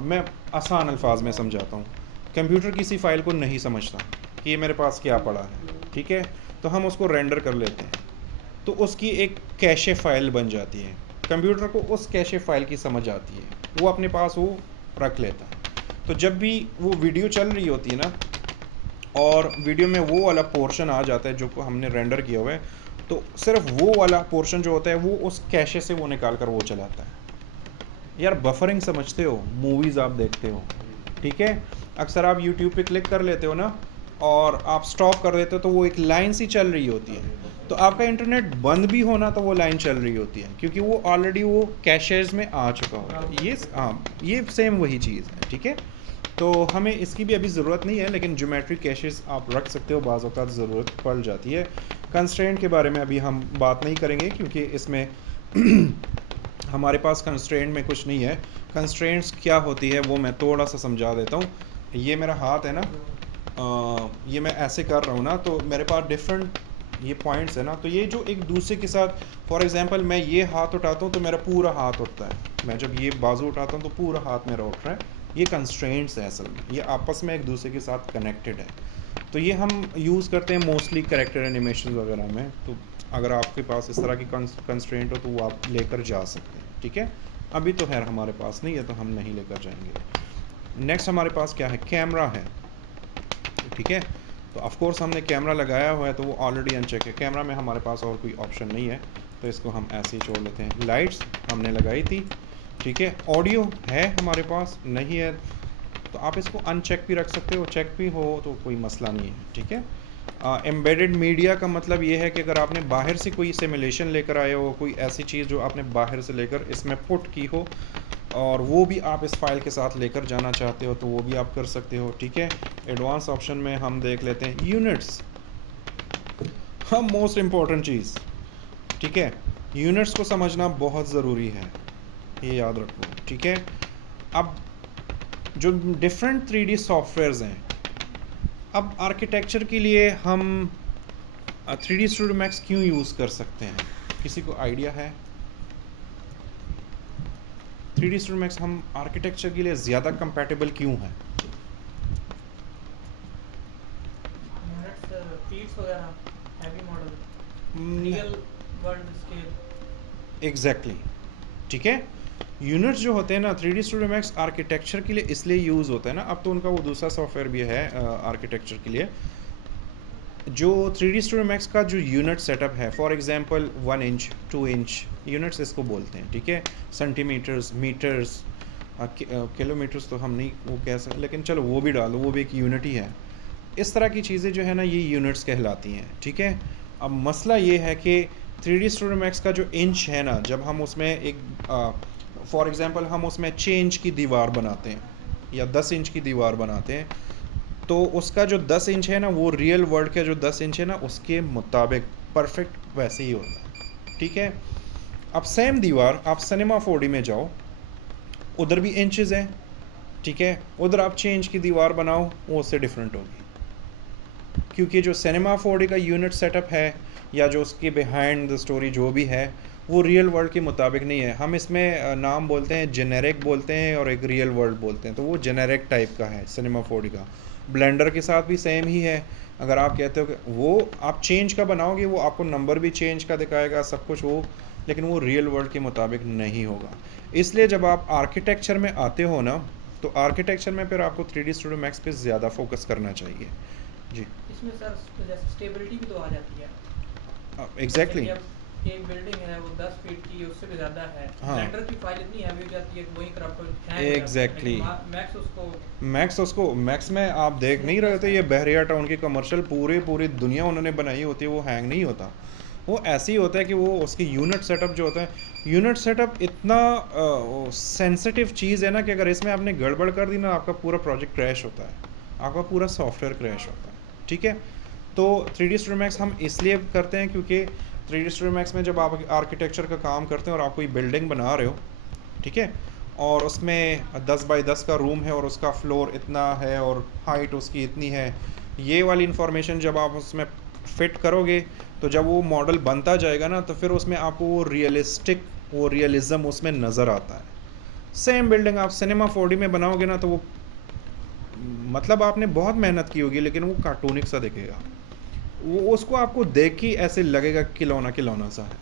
मैं आसान अल्फाज में समझाता हूँ, कंप्यूटर किसी फ़ाइल को नहीं समझता कि ये मेरे पास क्या पड़ा है, ठीक है, तो हम उसको रेंडर कर लेते हैं, तो उसकी एक कैशे फ़ाइल बन जाती है। कंप्यूटर को उस कैशे फ़ाइल की समझ आती है, वो अपने पास वो रख लेता है। तो जब भी वो वीडियो चल रही होती है ना, और वीडियो में वो वाला पोर्शन आ जाता है जो को हमने रेंडर किया हुआ है, तो सिर्फ वो वाला पोर्शन जो होता है वो उस कैशे से वो निकाल कर वो चलाता है। यार बफरिंग समझते हो, मूवीज़ आप देखते हो, ठीक है, अक्सर आप यूट्यूब पे क्लिक कर लेते हो ना और आप स्टॉप कर देते हो तो वो एक लाइन सी चल रही होती है, तो आपका इंटरनेट बंद भी होना तो वो लाइन चल रही होती है, क्योंकि वो ऑलरेडी वो कैशेज में आ चुका होता है। ये सेम वही चीज़ है, ठीक है। तो हमें इसकी भी अभी ज़रूरत नहीं है, लेकिन ज्योमेट्रिक कैशेस आप रख सकते हो, बाज़ औक़ात ज़रूरत पड़ जाती है। कंस्ट्रेंट के बारे में अभी हम बात नहीं करेंगे, क्योंकि इसमें हमारे पास कंस्ट्रेंट में कुछ नहीं है। कंस्ट्रेंट्स क्या होती है वो मैं थोड़ा सा समझा देता हूँ। ये मेरा हाथ है ना, ये मैं ऐसे कर रहा हूँ ना, तो मेरे पास डिफरेंट ये पॉइंट्स है ना, तो ये जो एक दूसरे के साथ, फॉर एग्जांपल मैं ये हाथ उठाता हूँ तो मेरा पूरा हाथ उठता है, मैं जब ये बाजू उठाता हूँ तो पूरा हाथ मेरा उठ रहा है। ये कंस्ट्रेंट्स है, असल में ये आपस में एक दूसरे के साथ कनेक्टेड है। तो ये हम यूज़ करते हैं मोस्टली कैरेक्टर एनिमेशन वगैरह में। तो अगर आपके पास इस तरह की कंस्ट्रेंट हो तो वो आप लेकर जा सकते हैं, ठीक है। अभी तो खैर हमारे पास नहीं है तो हम नहीं लेकर जाएंगे। नेक्स्ट हमारे पास क्या है, कैमरा है, ठीक है। तो ऑफ कोर्स हमने कैमरा लगाया हुआ है तो वो ऑलरेडी अनचेक है। कैमरा में हमारे पास और कोई ऑप्शन नहीं है, तो इसको हम ऐसे ही छोड़ लेते हैं। लाइट्स हमने लगाई थी, ठीक है। ऑडियो है हमारे पास, नहीं है तो आप इसको अनचेक भी रख सकते हो, चेक भी हो तो कोई मसला नहीं है, ठीक है। एम्बेडेड मीडिया का मतलब ये है कि अगर आपने बाहर से कोई सिमुलेशन लेकर आए हो, कोई ऐसी चीज़ जो आपने बाहर से लेकर इसमें पुट की हो और वो भी आप इस फाइल के साथ लेकर जाना चाहते हो तो वो भी आप कर सकते हो, ठीक है। एडवांस ऑप्शन में हम देख लेते हैं यूनिट्स, हम मोस्ट इम्पॉर्टेंट चीज़, ठीक है। यूनिट्स को समझना बहुत ज़रूरी है, ये याद रखो, ठीक है। अब जो डिफरेंट 3D सॉफ्टवेयर्स हैं, अब आर्किटेक्चर के लिए हम 3D स्टूडियो मैक्स क्यों यूज़ कर सकते हैं, किसी को आइडिया है? 3D स्टूडियो मैक्स हम आर्किटेक्चर के लिए ज़्यादा कंपैटिबल क्यों है? फीड्स वगैरह, heavy model, real world scale. Exactly, ठीक है। यूनिट्स जो होते हैं ना 3D स्टूडियो मैक्स आर्किटेक्चर के लिए इसलिए यूज़ होता है ना, अब तो उनका वो दूसरा सॉफ्टवेयर भी है आर्किटेक्चर के लिए। जो 3D स्टूडियो मैक्स का जो यूनिट सेटअप है, for example 1 inch 2 inch units इसको बोलते हैं, ठीक है। सेंटीमीटर्स, मीटर्स, किलोमीटर्स तो हम नहीं वो कह सकते, लेकिन चलो वो भी डालो, वो भी एक यूनिट ही है। इस तरह की चीज़ें जो है ना ये यूनिट्स कहलाती हैं, ठीक है। अब मसला ये है कि 3D स्टूडियो मैक्स का जो इंच है ना, जब हम उसमें एक फॉर एग्जांपल हम उसमें 6 इंच की दीवार बनाते हैं या 10 इंच की दीवार बनाते हैं, तो उसका जो 10 इंच है ना वो रियल वर्ल्ड का जो 10 इंच है ना उसके मुताबिक परफेक्ट वैसे ही होता है, ठीक है। अब सेम दीवार आप सिनेमा 4D में जाओ, उधर भी इंचेस हैं, ठीक है, उधर आप 6 इंच की दीवार बनाओ, वो उससे डिफरेंट होगी, क्योंकि जो सिनेमा 4D का यूनिट सेटअप है या जो उसके बिहाइंड द स्टोरी जो भी है वो रियल वर्ल्ड के मुताबिक नहीं है। हम इसमें नाम बोलते हैं जेनेरिक बोलते हैं और एक रियल वर्ल्ड बोलते हैं, तो वो जेनेरिक टाइप का है सिनेमा 4D का। ब्लेंडर के साथ भी सेम ही है, अगर आप कहते हो कि वो आप चेंज का बनाओगे वो आपको नंबर भी चेंज का दिखाएगा सब कुछ वो, लेकिन वो रियल वर्ल्ड के मुताबिक नहीं होगा। इसलिए जब आप आर्किटेक्चर में आते हो ना, तो आर्किटेक्चर में फिर आपको 3D स्टूडियो मैक्स पे ज़्यादा फोकस करना चाहिए जी। इसमें सर जैसे स्टेबिलिटी भी तो आ जाती है। एग्जैक्टली एक बिल्डिंग है वो 10 फीट की, उससे भी ज़्यादा है, हाँ। ब्लेंडर की फाइल इतनी हैवी हो जाती है कि वहीं करप्ट एग्जैक्टली मैक्स उसको मैक्स में आप देख नहीं रहे थे, ये बहरिया टाउन की कमर्शियल पूरी दुनिया उन्होंने बनाई होती है, वो हैंग नहीं होता। वो ऐसे ही होता है कि वो उसकी यूनिट सेटअप जो होता है, यूनिट सेटअप इतना सेंसिटिव चीज़ है ना कि अगर इसमें आपने गड़बड़ कर दी ना आपका पूरा प्रोजेक्ट क्रैश होता है, आपका पूरा सॉफ्टवेयर क्रैश होता है, ठीक है। तो 3D स्टूडियो मैक्स हम इसलिए करते हैं क्योंकि 3D स्टूडियो मैक्स में जब आप आर्किटेक्चर का काम करते हैं और आप कोई बिल्डिंग बना रहे हो, ठीक है, और उसमें 10 बाई 10 का रूम है और उसका फ्लोर इतना है और हाइट उसकी इतनी है, ये वाली इंफॉर्मेशन जब आप उसमें फिट करोगे तो जब वो मॉडल बनता जाएगा ना तो फिर उसमें आपको वो रियलिज़म उसमें नज़र आता है। सेम बिल्डिंग आप सिनेमा 4D में बनाओगे ना तो वो मतलब आपने बहुत मेहनत की होगी लेकिन वो कार्टूनिक सा दिखेगा, वो उसको आपको देख के ऐसे लगेगा खिलौना खिलौना सा है।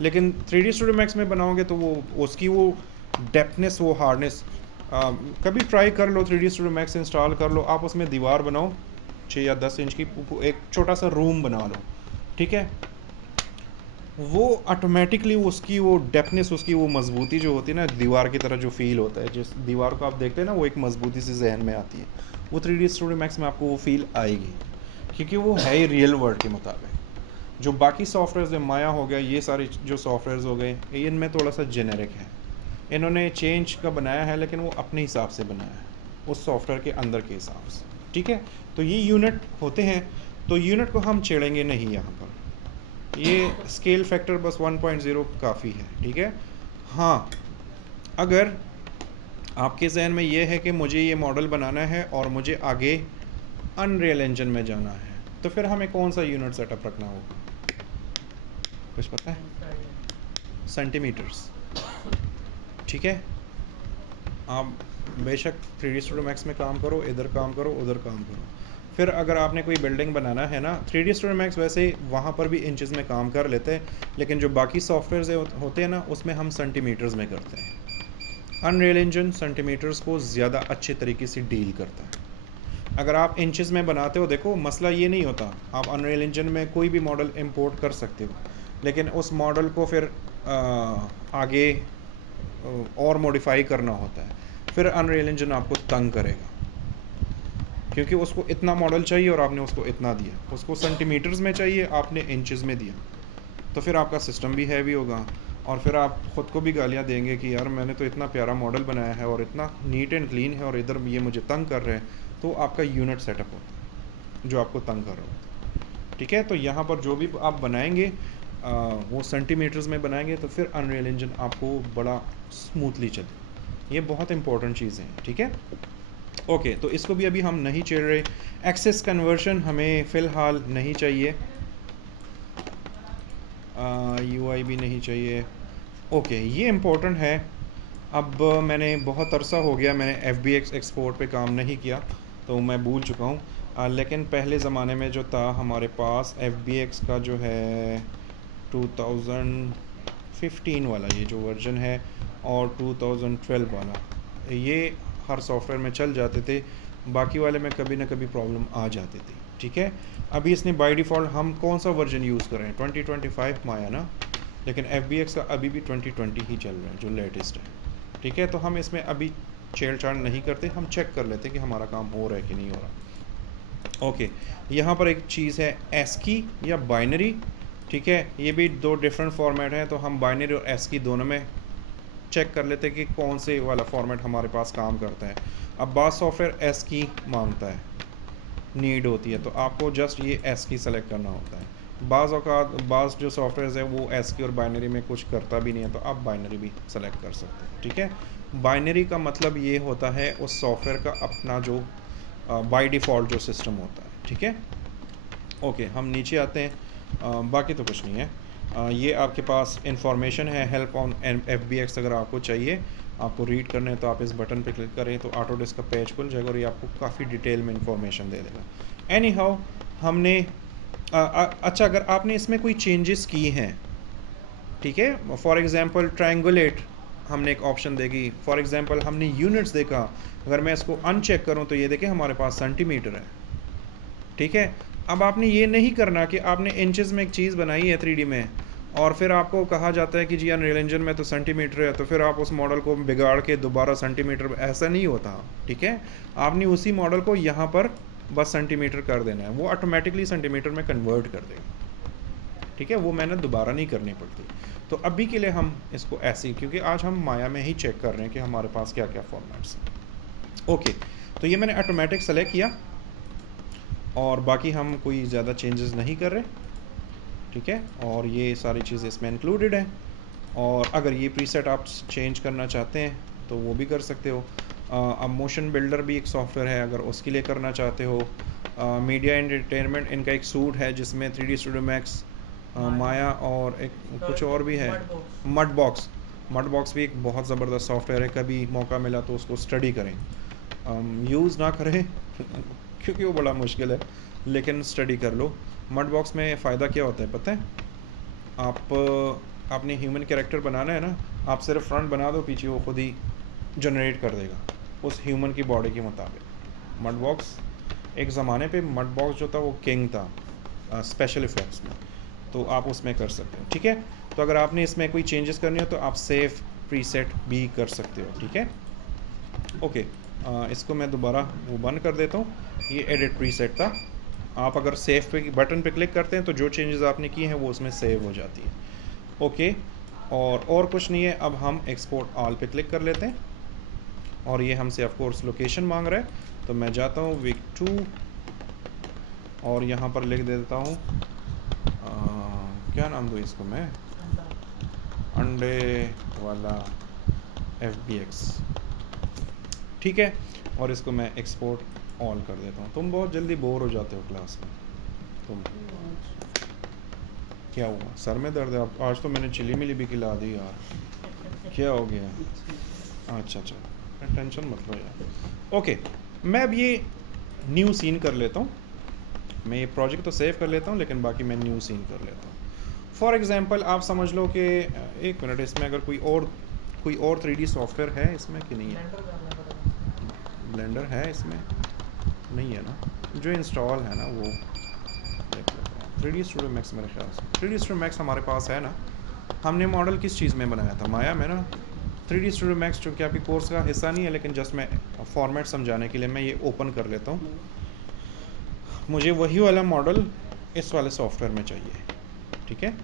लेकिन 3D स्टूडियो मैक्स में बनाओगे तो वो उसकी वो डेप्थनेस, वो हार्डनेस, कभी ट्राई कर लो, 3D स्टूडियो मैक्स इंस्टॉल कर लो, आप उसमें दीवार बनाओ 6 या 10 इंच की, एक छोटा सा रूम बना लो, ठीक है, वो ऑटोमेटिकली उसकी वो डेप्थनेस, उसकी वो मजबूती जो होती है ना, दीवार की तरह जो फील होता है, जिस दीवार को आप देखते हैं ना, वो एक मजबूती से जहन में आती है, वो 3D स्टूडियो मैक्स में आपको वो फील आएगी, क्योंकि वो है ही रियल वर्ल्ड के मुताबिक। जो बाकी सॉफ्टवेयर है, माया हो गया, ये सारे जो सॉफ्टवेयर हो गए, इनमें थोड़ा सा जेनेरिक है, इन्होंने चेंज का बनाया है लेकिन वो अपने हिसाब से बनाया है, उस सॉफ्टवेयर के अंदर के हिसाब से, ठीक है। तो ये यूनिट होते हैं, तो यूनिट को हम छेड़ेंगे नहीं यहाँ पर, ये स्केल फैक्टर बस 1.0 काफ़ी है, ठीक है। हाँ, अगर आपके जहन में ये है कि मुझे ये मॉडल बनाना है और मुझे आगे अनरियल इंजन में जाना है, तो फिर हमें कौन सा यूनिट सेटअप रखना होगा, कुछ पता है? सेंटीमीटर्स, ठीक है। आप बेशक 3D स्टूडियो मैक्स में काम करो, इधर काम करो, उधर काम करो, फिर अगर आपने कोई बिल्डिंग बनाना है ना, 3D स्टूडियो मैक्स वैसे वहाँ पर भी इंचेस में काम कर लेते हैं, लेकिन जो बाकी सॉफ्टवेयर होते हैं ना, उसमें हम सेंटीमीटर्स में करते हैं। अनरियल इंजन सेंटीमीटर्स को ज़्यादा अच्छे तरीके से डील करता है। अगर आप इंचेस में बनाते हो, देखो मसला ये नहीं होता, आप अनरियल इंजन में कोई भी मॉडल इंपोर्ट कर सकते हो, लेकिन उस मॉडल को फिर आगे और मॉडिफाई करना होता है, फिर अनरियल इंजन आपको तंग करेगा, क्योंकि उसको इतना मॉडल चाहिए और आपने उसको इतना दिया, उसको सेंटीमीटर्स में चाहिए, आपने इंचेस में दिया, तो फिर आपका सिस्टम भी हैवी होगा, और फिर आप ख़ुद को भी गालियाँ देंगे कि यार मैंने तो इतना प्यारा मॉडल बनाया है और इतना नीट एंड क्लीन है और इधर ये मुझे तंग कर रहे हैं, तो आपका यूनिट सेटअप होता है जो आपको तंग कर रहा होता है, ठीक है। तो यहाँ पर जो भी आप बनाएंगे वो सेंटीमीटर्स में बनाएंगे, तो फिर अनरियल इंजन आपको बड़ा स्मूथली चले, ये बहुत इंपॉर्टेंट चीज़ें हैं, ठीक है। ओके, तो इसको भी अभी हम नहीं छेड़ रहे। एक्सेस कन्वर्शन हमें फ़िलहाल नहीं चाहिए, यूआई भी नहीं चाहिए। ओके, ये इम्पोर्टेंट है। अब मैंने बहुत अरसा हो गया मैंने FBX एक्सपोर्ट पे काम नहीं किया, तो मैं भूल चुका हूँ, लेकिन पहले ज़माने में जो था हमारे पास FBX का जो है 2015 वाला ये जो वर्जन है और 2012 वाला, ये हर सॉफ्टवेयर में चल जाते थे, बाकी वाले में कभी ना कभी प्रॉब्लम आ जाती थी, ठीक है। अभी इसने बाय डिफ़ॉल्ट हम कौन सा वर्जन यूज़ कर रहे हैं, 2025 माया ना, लेकिन FBX का अभी भी 2020 ही चल रहा है जो लेटेस्ट है, ठीक है। तो हम इसमें अभी छेड़छाड़ नहीं करते, हम चेक कर लेते कि हमारा काम हो रहा है कि नहीं हो रहा। ओके, यहाँ पर एक चीज़ है ASCII या बाइनरी, ठीक है, ये भी दो डिफरेंट फॉर्मेट हैं, तो हम बाइनरी और ASCII दोनों में चेक कर लेते हैं कि कौन से वाला फॉर्मेट हमारे पास काम करता है। अब बाज़ सॉफ्टवेयर ASCII मांगता है, नीड होती है, तो आपको जस्ट ये ASCII सेलेक्ट करना होता है। बाज़ जो सॉफ्टवेयर है वो ASCII और बाइनरी में कुछ करता भी नहीं है, तो आप बाइनरी भी सेलेक्ट कर सकते हैं, ठीक है। बाइनरी का मतलब ये होता है उस सॉफ्टवेयर का अपना जो बाय डिफ़ॉल्ट जो सिस्टम होता है, ठीक है। ओके, हम नीचे आते हैं, बाकी तो कुछ नहीं है। ये आपके पास इंफॉर्मेशन है, हेल्प ऑन FBX, अगर आपको चाहिए, आपको रीड करना है तो आप इस बटन पे क्लिक करें तो ऑटोडेस्क का पेज खुल जाएगा और ये आपको काफ़ी डिटेल में इंफॉर्मेशन दे देगा। एनी हाउ, हमने अच्छा, अगर आपने इसमें कोई चेंजेस की हैं, ठीक है, फॉर एग्जांपल ट्रायंगुलेट हमने एक ऑप्शन देगी, फॉर एग्जांपल हमने यूनिट्स देखा, अगर मैं इसको अनचेक करूं तो ये देखें हमारे पास सेंटीमीटर है, ठीक है। अब आपने ये नहीं करना कि आपने इंचेस में एक चीज़ बनाई है 3D में और फिर आपको कहा जाता है कि जी अनरियल इंजन में तो सेंटीमीटर है, तो फिर आप उस मॉडल को बिगाड़ के दोबारा सेंटीमीटर, ऐसा नहीं होता, ठीक है। आपने उसी मॉडल को यहाँ पर बस सेंटीमीटर कर देना है, वो ऑटोमेटिकली सेंटीमीटर में कन्वर्ट कर देगा, ठीक है, वो मेहनत दोबारा नहीं करनी पड़ती। तो अभी के लिए हम इसको ऐसे ही, क्योंकि आज हम माया में ही चेक कर रहे हैं कि हमारे पास क्या क्या फॉर्मेट्स हैं। ओके, तो ये मैंने ऑटोमेटिक सेलेक्ट किया और बाकी हम कोई ज़्यादा चेंजेस नहीं कर रहे, ठीक है, और ये सारी चीज़ें इसमें इंक्लूडेड हैं। और अगर ये प्रीसेट आप चेंज करना चाहते हैं तो वो भी कर सकते हो। अब मोशन बिल्डर भी एक सॉफ्टवेयर है, अगर उसके लिए करना चाहते हो। मीडिया एंटरटेनमेंट इनका एक सूट है जिसमें 3D स्टूडियो मैक्स, माया और एक कुछ और भी है, मड बॉक्स भी एक बहुत ज़बरदस्त सॉफ्टवेयर है, कभी मौका मिला तो उसको स्टडी करें, यूज़ ना करें क्योंकि वो बड़ा मुश्किल है, लेकिन स्टडी कर लो। मड बॉक्स में फ़ायदा क्या होता है पता है? आप अपने ह्यूमन कैरेक्टर बनाना है ना, आप सिर्फ फ्रंट बना दो, पीछे वो खुद ही जनरेट कर देगा उस ह्यूमन की बॉडी के मुताबिक। मड बॉक्स एक ज़माने पे मड बॉक्स जो था वो किंग था स्पेशल इफ़ेक्ट्स में, तो आप उसमें कर सकते हो, ठीक है। तो अगर आपने इसमें कोई चेंजेस करनी हो तो आप सेव प्रीसेट भी कर सकते हो, ठीक है। ओके, इसको मैं दोबारा वो बंद कर देता हूँ। ये एडिट प्रीसेट था। आप अगर सेव पे बटन पे क्लिक करते हैं तो जो चेंजेस आपने किए हैं वो उसमें सेव हो जाती है। ओके, और कुछ नहीं है। अब हम एक्सपोर्ट ऑल पे क्लिक कर लेते हैं और ये हमसे ऑफ कोर्स लोकेशन मांग रहा है, तो मैं जाता हूँ वीक 2 और यहाँ पर लिख देता हूँ क्या नाम दूँ इसको मैं, अंडे वाला FBX, ठीक है। और इसको मैं एक्सपोर्ट ऑल कर देता हूँ। तुम बहुत जल्दी बोर हो जाते हो क्लास में। तुम क्या हुआ, सर में दर्द है? आज तो मैंने चिली मिली भी खिला दी यार, क्या हो गया? अच्छा, टेंशन मत लो यार। ओके, मैं अब ये न्यू सीन कर लेता हूँ। मैं ये प्रोजेक्ट तो सेव कर लेता हूँ, लेकिन बाकी मैं न्यू सीन कर लेता हूँ। फॉर एग्जांपल आप समझ लो कि एक मिनट, इसमें अगर कोई और 3D सॉफ्टवेयर है इसमें कि नहीं है? ब्लेंडर करना पड़ेगा। ब्लेंडर है इसमें? नहीं है ना, जो इंस्टॉल है ना वो देख लेते हैं। 3D स्टूडियो मैक्स मेरे ख्याल से 3D स्टूडियो मैक्स हमारे पास है ना। हमने मॉडल किस चीज़ में बनाया था? माया में ना। 3D स्टूडियो मैक्स चूँकि आपकी कोर्स का हिस्सा नहीं है, लेकिन जस्ट मैं फॉर्मेट समझाने के लिए मैं ये ओपन कर लेता हूँ। मुझे वही वाला मॉडल इस वाले सॉफ्टवेयर में चाहिए, ठीक है।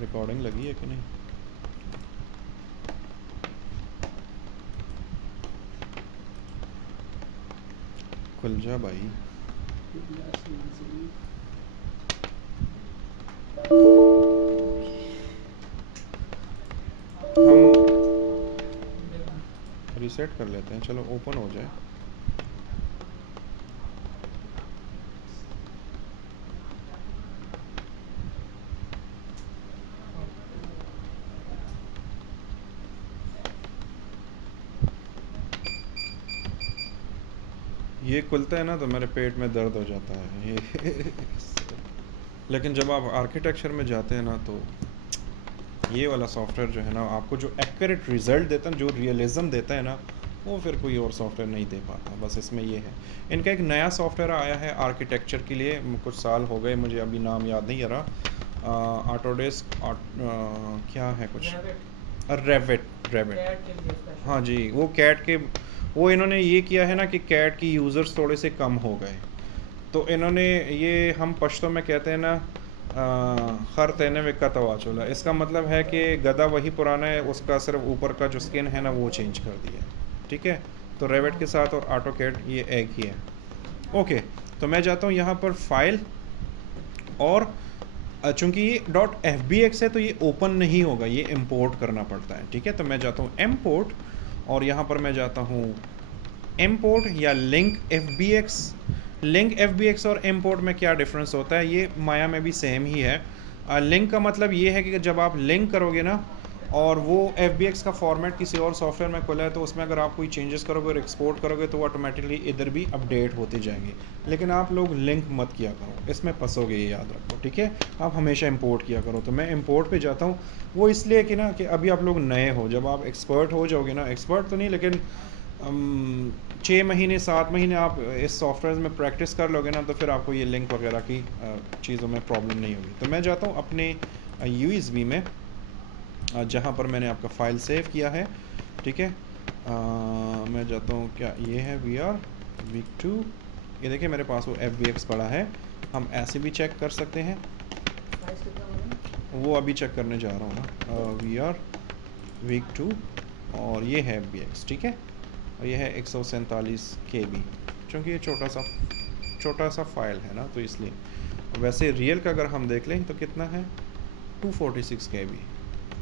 रिकॉर्डिंग लगी है कि नहीं? खुल जा भाई। हम रीसेट कर लेते हैं, चलो ओपन हो जाए। ये खुलता है ना तो मेरे पेट में दर्द हो जाता है ये लेकिन जब आप आर्किटेक्चर में जाते हैं ना, तो ये वाला सॉफ्टवेयर जो है ना, आपको जो एक्यूरेट रिजल्ट देता है, जो रियलिज्म देता है ना, वो फिर कोई और सॉफ्टवेयर नहीं दे पाता। बस इसमें ये है। इनका एक नया सॉफ्टवेयर आया है आर्किटेक्चर के लिए, कुछ साल हो गए, मुझे अभी नाम याद नहीं आ रहा। ऑटोडेस्क क्या है कुछ, रेविट। कैट के लिए स्पेशल। हाँ जी, वो कैट के, वो इन्होंने ये किया है ना कि कैट की यूज़र्स थोड़े से कम हो गए, तो इन्होंने ये, हम पश्तो में कहते हैं ना, हर तेने विक्का तवा चोला। इसका मतलब है कि गधा वही पुराना है, उसका सिर्फ ऊपर का जो स्किन है ना वो चेंज कर दिया है, ठीक है। तो रेविट के साथ और ऑटोकैड ये एक ही है। ओके, तो मैं जाता हूँ यहाँ पर फाइल, और चूँकि ये .fbx है तो ये ओपन नहीं होगा, ये इंपोर्ट करना पड़ता है, ठीक है। तो मैं जाता हूँ इम्पोर्ट, और यहाँ पर मैं जाता हूँ इम्पोर्ट या लिंक FBX। लिंक FBX और इम्पोर्ट में क्या डिफरेंस होता है? ये माया में भी सेम ही है। लिंक का मतलब ये है कि जब आप लिंक करोगे ना, और वो FBX का फॉर्मेट किसी और सॉफ्टवेयर में खुला है, तो उसमें अगर आप कोई चेंजेस करोगे और एक्सपोर्ट करोगे तो वो ऑटोमेटिकली इधर भी अपडेट होते जाएंगे। लेकिन आप लोग लिंक मत किया करो, इसमें फंसोगे, ये याद रखो, ठीक है। आप हमेशा इंपोर्ट किया करो। तो मैं इंपोर्ट पे जाता हूँ, वो इसलिए कि ना कि अभी आप लोग नए हो, जब आप एक्सपर्ट हो जाओगे ना, एक्सपर्ट तो नहीं लेकिन 6 महीने 7 महीने आप इस सॉफ्टवेयर में प्रैक्टिस कर लोगे ना, तो फिर आपको ये लिंक वगैरह की चीज़ों में प्रॉब्लम नहीं होगी। तो मैं जाता हूँ अपने USB में, जहाँ पर मैंने आपका फ़ाइल सेव किया है, ठीक है। मैं जाता हूँ, क्या ये है VR वीक 2, ये देखिए मेरे पास वो FBX पड़ा है। हम ऐसे भी चेक कर सकते हैं, साइज कितना बनेगा? वो अभी चेक करने जा रहा हूँ ना। VR वीक 2 और ये है FBX, ठीक है। और ये है 147 KB, चूँकि ये छोटा सा फाइल है ना, तो इसलिए। वैसे रियल का अगर हम देख लें तो कितना है, 246 KB,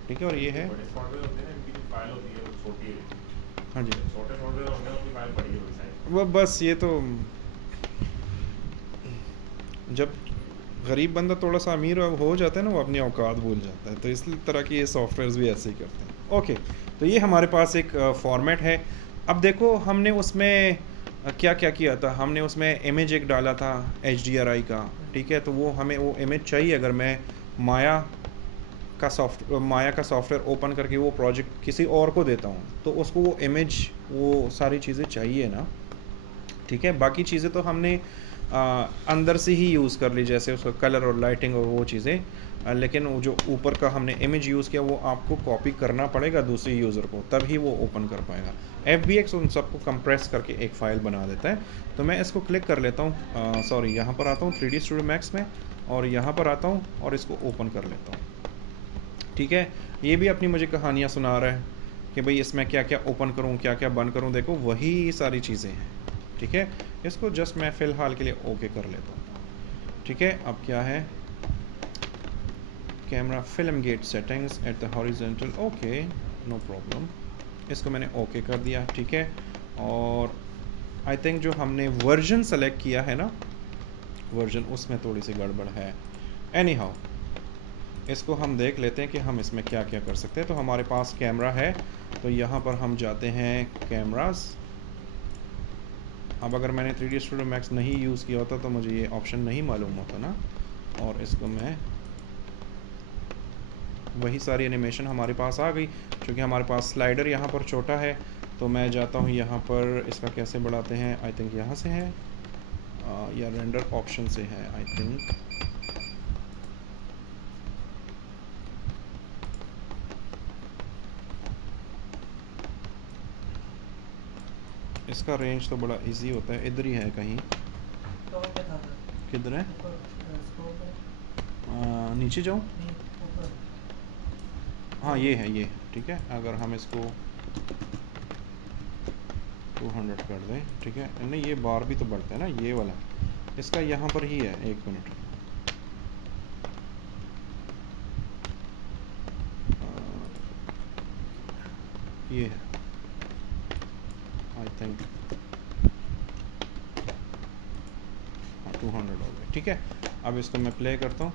ठीक है। और ये है, बड़े सॉफ्टवेयर होते हैं ना, इनकी जो फाइल होती है वो छोटी है। हाँ जी, छोटे सॉफ्टवेयर होते हैं उनकी फाइल बड़ी होती है। वो बस ये तो जब गरीब बंदा थोड़ा सा अमीर हो जाता है ना, वो अपनी औकात भूल जाता है, तो इस तरह की ये सॉफ्टवेयर्स भी ऐसे ही करते हैं। ओके, तो ये हमारे पास एक फॉर्मेट है। अब देखो हमने उसमें क्या क्या किया था, हमने उसमें इमेज एक डाला था HDRI का, ठीक है, तो वो हमें वो इमेज चाहिए। अगर मैं माया माया का सॉफ्टवेयर ओपन करके वो प्रोजेक्ट किसी और को देता हूँ तो उसको वो इमेज, वो सारी चीज़ें चाहिए ना, ठीक है। बाकी चीज़ें तो हमने अंदर से ही यूज़ कर ली, जैसे उसका कलर और लाइटिंग और वो चीज़ें, लेकिन वो जो ऊपर का हमने इमेज यूज़ किया वो आपको कॉपी करना पड़ेगा दूसरे यूज़र को, तभी वो ओपन कर पाएगा। FBX उन सबको कंप्रेस करके एक फ़ाइल बना देता है। तो मैं इसको क्लिक कर लेता हूँ, सॉरी यहाँ पर आता हूँ 3D Studio Max में, और यहाँ पर आता हूँ और इसको ओपन कर लेता हूँ, ठीक है। ये भी अपनी मुझे कहानियाँ सुना रहा है कि भाई इसमें क्या क्या ओपन करूँ, क्या क्या बंद करूँ, देखो वही सारी चीज़ें हैं, ठीक है। इसको जस्ट मैं फ़िलहाल के लिए ओके कर लेता हूँ, ठीक है। अब क्या है, camera film get settings at the horizontal, okay no problem, इसको मैंने ओके कर दिया, ठीक है। और आई थिंक जो हमने वर्जन सेलेक्ट किया है ना, वर्जन उसमें थोड़ी सी गड़बड़ है। एनी हाउ इसको हम देख लेते हैं कि हम इसमें क्या क्या कर सकते हैं। तो हमारे पास कैमरा है, तो यहाँ पर हम जाते हैं कैमरास। अब अगर मैंने 3D Studio Max नहीं यूज़ किया होता तो मुझे ये ऑप्शन नहीं मालूम होता ना, और इसको मैं, वही सारी एनिमेशन हमारे पास आ गई। क्योंकि हमारे पास स्लाइडर यहाँ पर छोटा है, तो मैं जाता हूँ यहाँ पर, इसका कैसे बढ़ाते हैं, आई थिंक यहाँ से है या रेंडर ऑप्शन से है, आई थिंक इसका रेंज तो बड़ा इजी होता है, इधर ही है कहीं, तो क्या था किधर है, ऊपर स्क्रॉल करें, नीचे जाऊँ, नहीं ऊपर, हाँ ये है, ये ठीक है। अगर हम इसको 200 कर दें, ठीक है, नहीं ये बार भी तो बढ़ता है ना, ये वाला इसका यहाँ पर ही है, 1 मिनट, ये है आई थिंक, हाँ 200 हो गए, ठीक है। अब इसको मैं प्ले करता हूँ,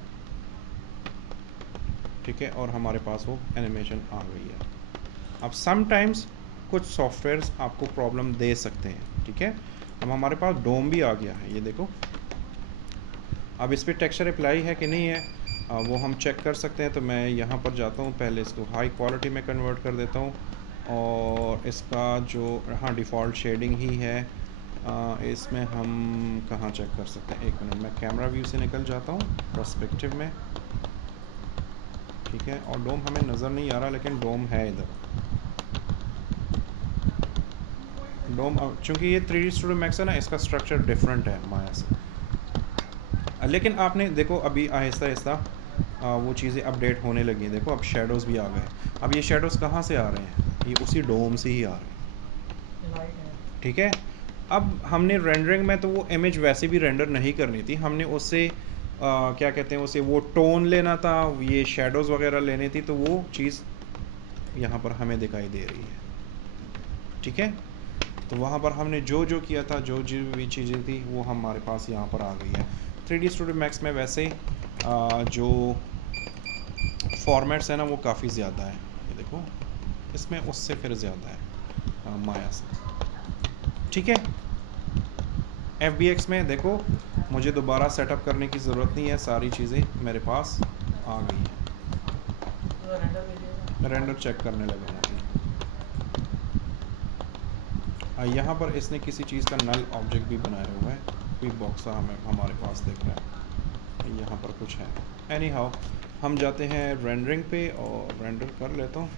ठीक है, और हमारे पास वो एनिमेशन आ गई है। अब समटाइम्स कुछ सॉफ्टवेयर्स आपको प्रॉब्लम दे सकते हैं, ठीक है। अब हमारे पास डोम भी आ गया है, ये देखो। अब इस पर टेक्सचर अप्लाई है कि नहीं है, वो हम चेक कर सकते हैं। तो मैं यहाँ पर जाता हूँ, पहले इसको हाई क्वालिटी में कन्वर्ट कर देता हूँ, और इसका जो, हाँ डिफ़ॉल्ट शेडिंग ही है, इसमें हम कहाँ चेक कर सकते हैं, 1 मिनट, मैं कैमरा व्यू से निकल जाता हूँ पर्सपेक्टिव में, ठीक है। और डोम हमें नज़र नहीं आ रहा, लेकिन डोम है इधर। डोम, चूँकि ये 3D Studio Max है ना, इसका स्ट्रक्चर डिफरेंट है माया से, लेकिन आपने देखो अभी आहिस्ता आहिस्ता वो चीज़ें अपडेट होने लगी हैं। देखो अब शेडोज़ भी आ गए। अब ये शेडोज़ कहाँ से आ रहे हैं, ये उसी डोम से ही आ रहे हैं, लाइट है, ठीक है। अब हमने रेंडरिंग में तो वो इमेज वैसे भी रेंडर नहीं करनी थी, हमने उससे क्या कहते हैं उसे, वो टोन लेना था, ये शेडोज़ वगैरह लेनी थी, तो वो चीज़ यहाँ पर हमें दिखाई दे रही है, ठीक है। तो वहाँ पर हमने जो जो किया था, जो जो भी चीज़ें थी, वो हमारे पास यहाँ पर आ गई है। 3D Studio Max में वैसे जो फॉर्मेट्स है ना वो काफ़ी ज़्यादा है, ये देखो इसमें उससे फिर ज़्यादा है माया से, ठीक है। FBX में देखो मुझे दोबारा सेटअप करने की ज़रूरत नहीं है, सारी चीज़ें मेरे पास आ गई हैं। तो रेंडर कीजिएगा, रेंडर चेक करने लगा मुझे। यहाँ पर इसने किसी चीज़ का नल ऑब्जेक्ट भी बनाया हुआ है, कोई बॉक्स हमें हमारे पास दिख रहा है, यहाँ पर कुछ है। एनी हाउ हम जाते हैं रेंडरिंग पे और रेंडर कर लेता हूँ।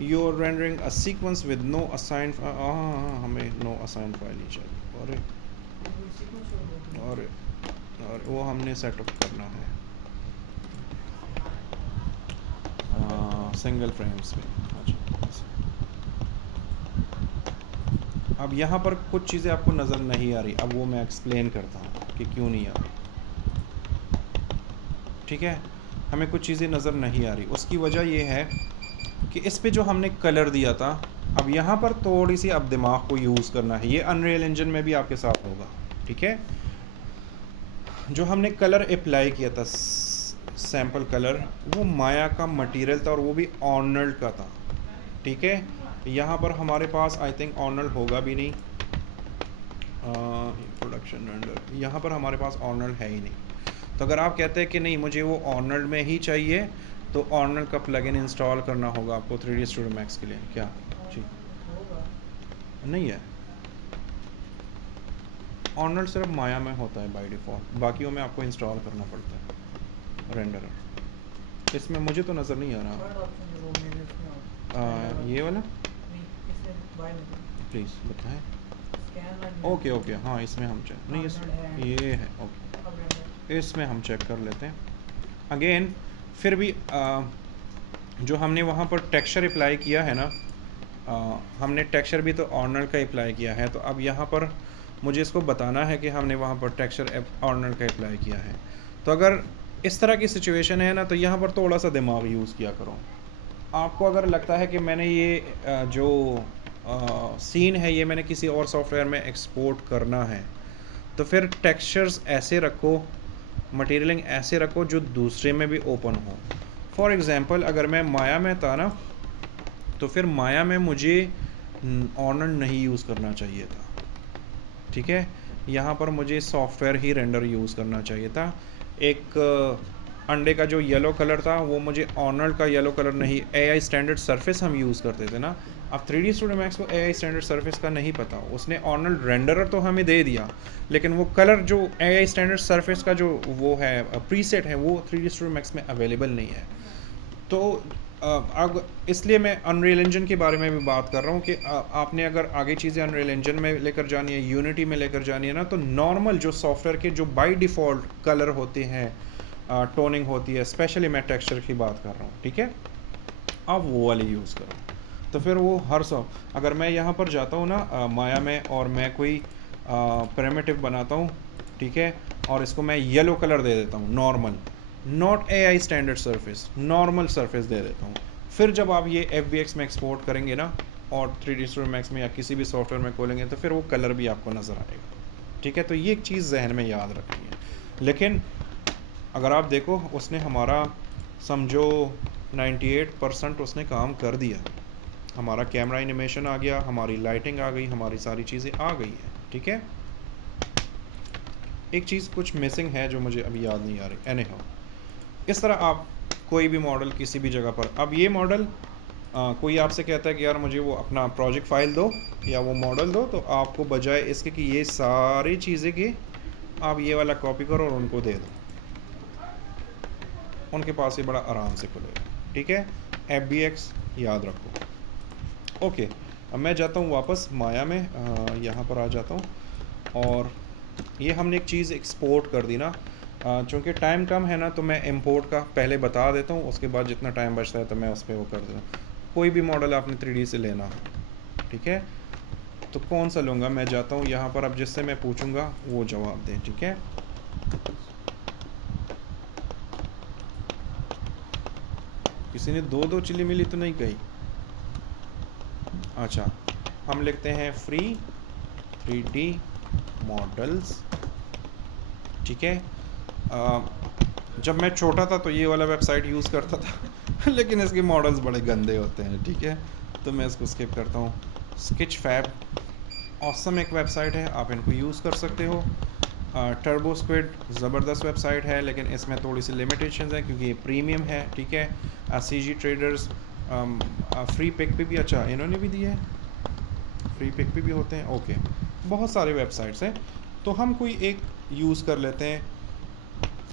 Your rendering a sequence with no assign, हमें नो असाइन फाइल ही चाहिए, और वो हमने सेटअप करना है सिंगल फ्रेम्स में। अब यहाँ पर कुछ चीज़ें आपको नज़र नहीं आ रही, अब वो मैं एक्सप्लेन करता हूँ कि क्यों नहीं आ रही, ठीक है। हमें कुछ चीज़ें नज़र नहीं आ रही, उसकी वजह ये है कि इस पे जो हमने कलर दिया था, अब यहाँ पर थोड़ी सी अब दिमाग को यूज़ करना है। ये अनरियल इंजन में भी आपके साथ होगा, ठीक है। जो हमने कलर अप्लाई किया था, सैम्पल कलर, वो माया का मटेरियल था और वो भी ऑर्नल्ड का था, ठीक है। यहाँ पर हमारे पास आई थिंक ऑर्नल्ड होगा भी नहीं, प्रोडक्शन रेंडर, यहाँ पर हमारे पास ऑर्नल्ड है ही नहीं। तो अगर आप कहते हैं कि नहीं मुझे वो ऑर्नल्ड में ही चाहिए, तो ऑर्नल्ड का प्लगइन इंस्टॉल करना होगा आपको 3D स्टूडियो मैक्स के लिए। क्या जी होगा। नहीं है, ऑर्नल्ड सिर्फ माया में होता है बाय डिफ़ॉल्ट, बाकियों में आपको इंस्टॉल करना पड़ता है रेंडर। इसमें मुझे तो नज़र नहीं आ रहा। थर्ड ऑप्शन जो वो मेरे इसमें हो ये वाला नहीं, इससे बाय नहीं, प्लीज़ बताएं। स्कैन लाइन ओके ओके, हाँ इसमें हम चेक नहीं, ये है ओके, अब रेंडर इसमें हम चेक कर लेते हैं अगेन। फिर भी जो हमने वहाँ पर टेक्सचर अप्लाई किया है ना, हमने टेक्सचर भी तो ऑर्नल्ड का अप्लाई किया है, तो अब यहाँ पर मुझे इसको बताना है कि हमने वहाँ पर टेक्सचर ऑर्नल्ड का अप्लाई किया है। तो अगर इस तरह की सिचुएशन है ना, तो यहाँ पर थोड़ा सा दिमाग यूज़ किया करो। आपको अगर लगता है कि मैंने ये जो सीन है ये मैंने किसी और सॉफ्टवेयर में एक्सपोर्ट करना है, तो फिर टेक्सचर्स ऐसे रखो, मटेरियलिंग ऐसे रखो जो दूसरे में भी ओपन हो। फॉर एग्ज़ाम्पल अगर मैं माया में था ना, तो फिर माया में मुझे ऑर्नल्ड नहीं यूज़ करना चाहिए था, ठीक है। यहाँ पर मुझे सॉफ्टवेयर ही रेंडर यूज़ करना चाहिए था। एक अंडे का जो येलो कलर था वो मुझे ऑर्नल्ड का येलो कलर नहीं, AI स्टैंडर्ड सरफेस हम यूज़ करते थे ना। अब 3D स्टूडियो मैक्स को AI स्टैंडर्ड सरफेस का नहीं पता, उसने ऑर्नल्ड रेंडरर तो हमें दे दिया, लेकिन वो कलर जो AI स्टैंडर्ड सरफेस का जो वो है प्रीसेट है वो 3D स्टूडियो मैक्स में अवेलेबल नहीं है। तो अब इसलिए मैं अनरियल इंजन के बारे में भी बात कर रहा हूँ कि आपने अगर आगे चीज़ें अनरियल इंजन में लेकर जानी है, यूनिटी में लेकर जानी है ना, तो नॉर्मल जो सॉफ्टवेयर के जो बाय डिफ़ॉल्ट कलर होते हैं, टोनिंग होती है, स्पेशली मैं टेक्सचर की बात कर रहा हूँ, ठीक है, आप वो वाले यूज़ करो। तो फिर वो हर अगर मैं यहाँ पर जाता हूँ ना माया में, और मैं कोई प्रिमिटिव बनाता हूँ, ठीक है, और इसको मैं येलो कलर दे देता हूँ, normal, not AI standard surface, normal surface दे देता हूँ। फिर जब आप ये FBX में एक्सपोर्ट करेंगे ना, और 3D स्टूडियो मैक्स में या किसी भी सॉफ्टवेयर में खोलेंगे, तो फिर वो कलर भी आपको नज़र आएगा, ठीक है। तो ये एक चीज़ जहन में याद रखनी है। लेकिन अगर आप देखो, उसने हमारा समझो 98% उसने काम कर दिया। हमारा कैमरा एनिमेशन आ गया, हमारी लाइटिंग आ गई, हमारी सारी चीज़ें आ गई हैं, ठीक है। एक चीज़ कुछ मिसिंग है जो मुझे अभी याद नहीं आ रही। एनी हाउ, इस तरह आप कोई भी मॉडल किसी भी जगह पर, अब ये मॉडल कोई आपसे कहता है कि यार मुझे वो अपना प्रोजेक्ट फाइल दो या वो मॉडल दो, तो आपको बजाय इसके कि ये सारी चीज़ें की आप ये वाला कॉपी करो और उनको दे दो, उनके पास ये बड़ा आराम से खुलेगा, ठीक है। FBX याद रखो। ओके, अब मैं जाता हूँ वापस माया में, यहाँ पर आ जाता हूँ, और ये हमने एक चीज़ एक्सपोर्ट कर दी ना। चूँकि टाइम कम है ना, तो मैं इंपोर्ट का पहले बता देता हूँ, उसके बाद जितना टाइम बचता है तो मैं उस पर वो कर देता हूँ। कोई भी मॉडल आपने 3D से लेना हो, ठीक है, तो कौन सा लूँगा, मैं जाता हूँ यहाँ पर, अब जिससे मैं पूछूँगा वो जवाब दें, ठीक है। किसी ने दो चिल्ली मिली तो नहीं कही। अच्छा, हम लिखते हैं फ्री 3D मॉडल्स, ठीक है। जब मैं छोटा था तो ये वाला वेबसाइट यूज़ करता था लेकिन इसके मॉडल्स बड़े गंदे होते हैं, ठीक है, तो मैं इसको स्किप करता हूँ। स्केचफैब ऑसम एक वेबसाइट है, आप इनको यूज़ कर सकते हो। टर्बो स्क्विड ज़बरदस्त वेबसाइट है, लेकिन इसमें थोड़ी सी लिमिटेशंस हैं क्योंकि ये प्रीमियम है, ठीक है। CG ट्रेडर्स, फ्री पिक पे भी, अच्छा इन्होंने भी दिया है, फ्री पिक पे भी होते हैं, ओके, बहुत सारे वेबसाइट्स हैं। तो हम कोई एक यूज़ कर लेते हैं।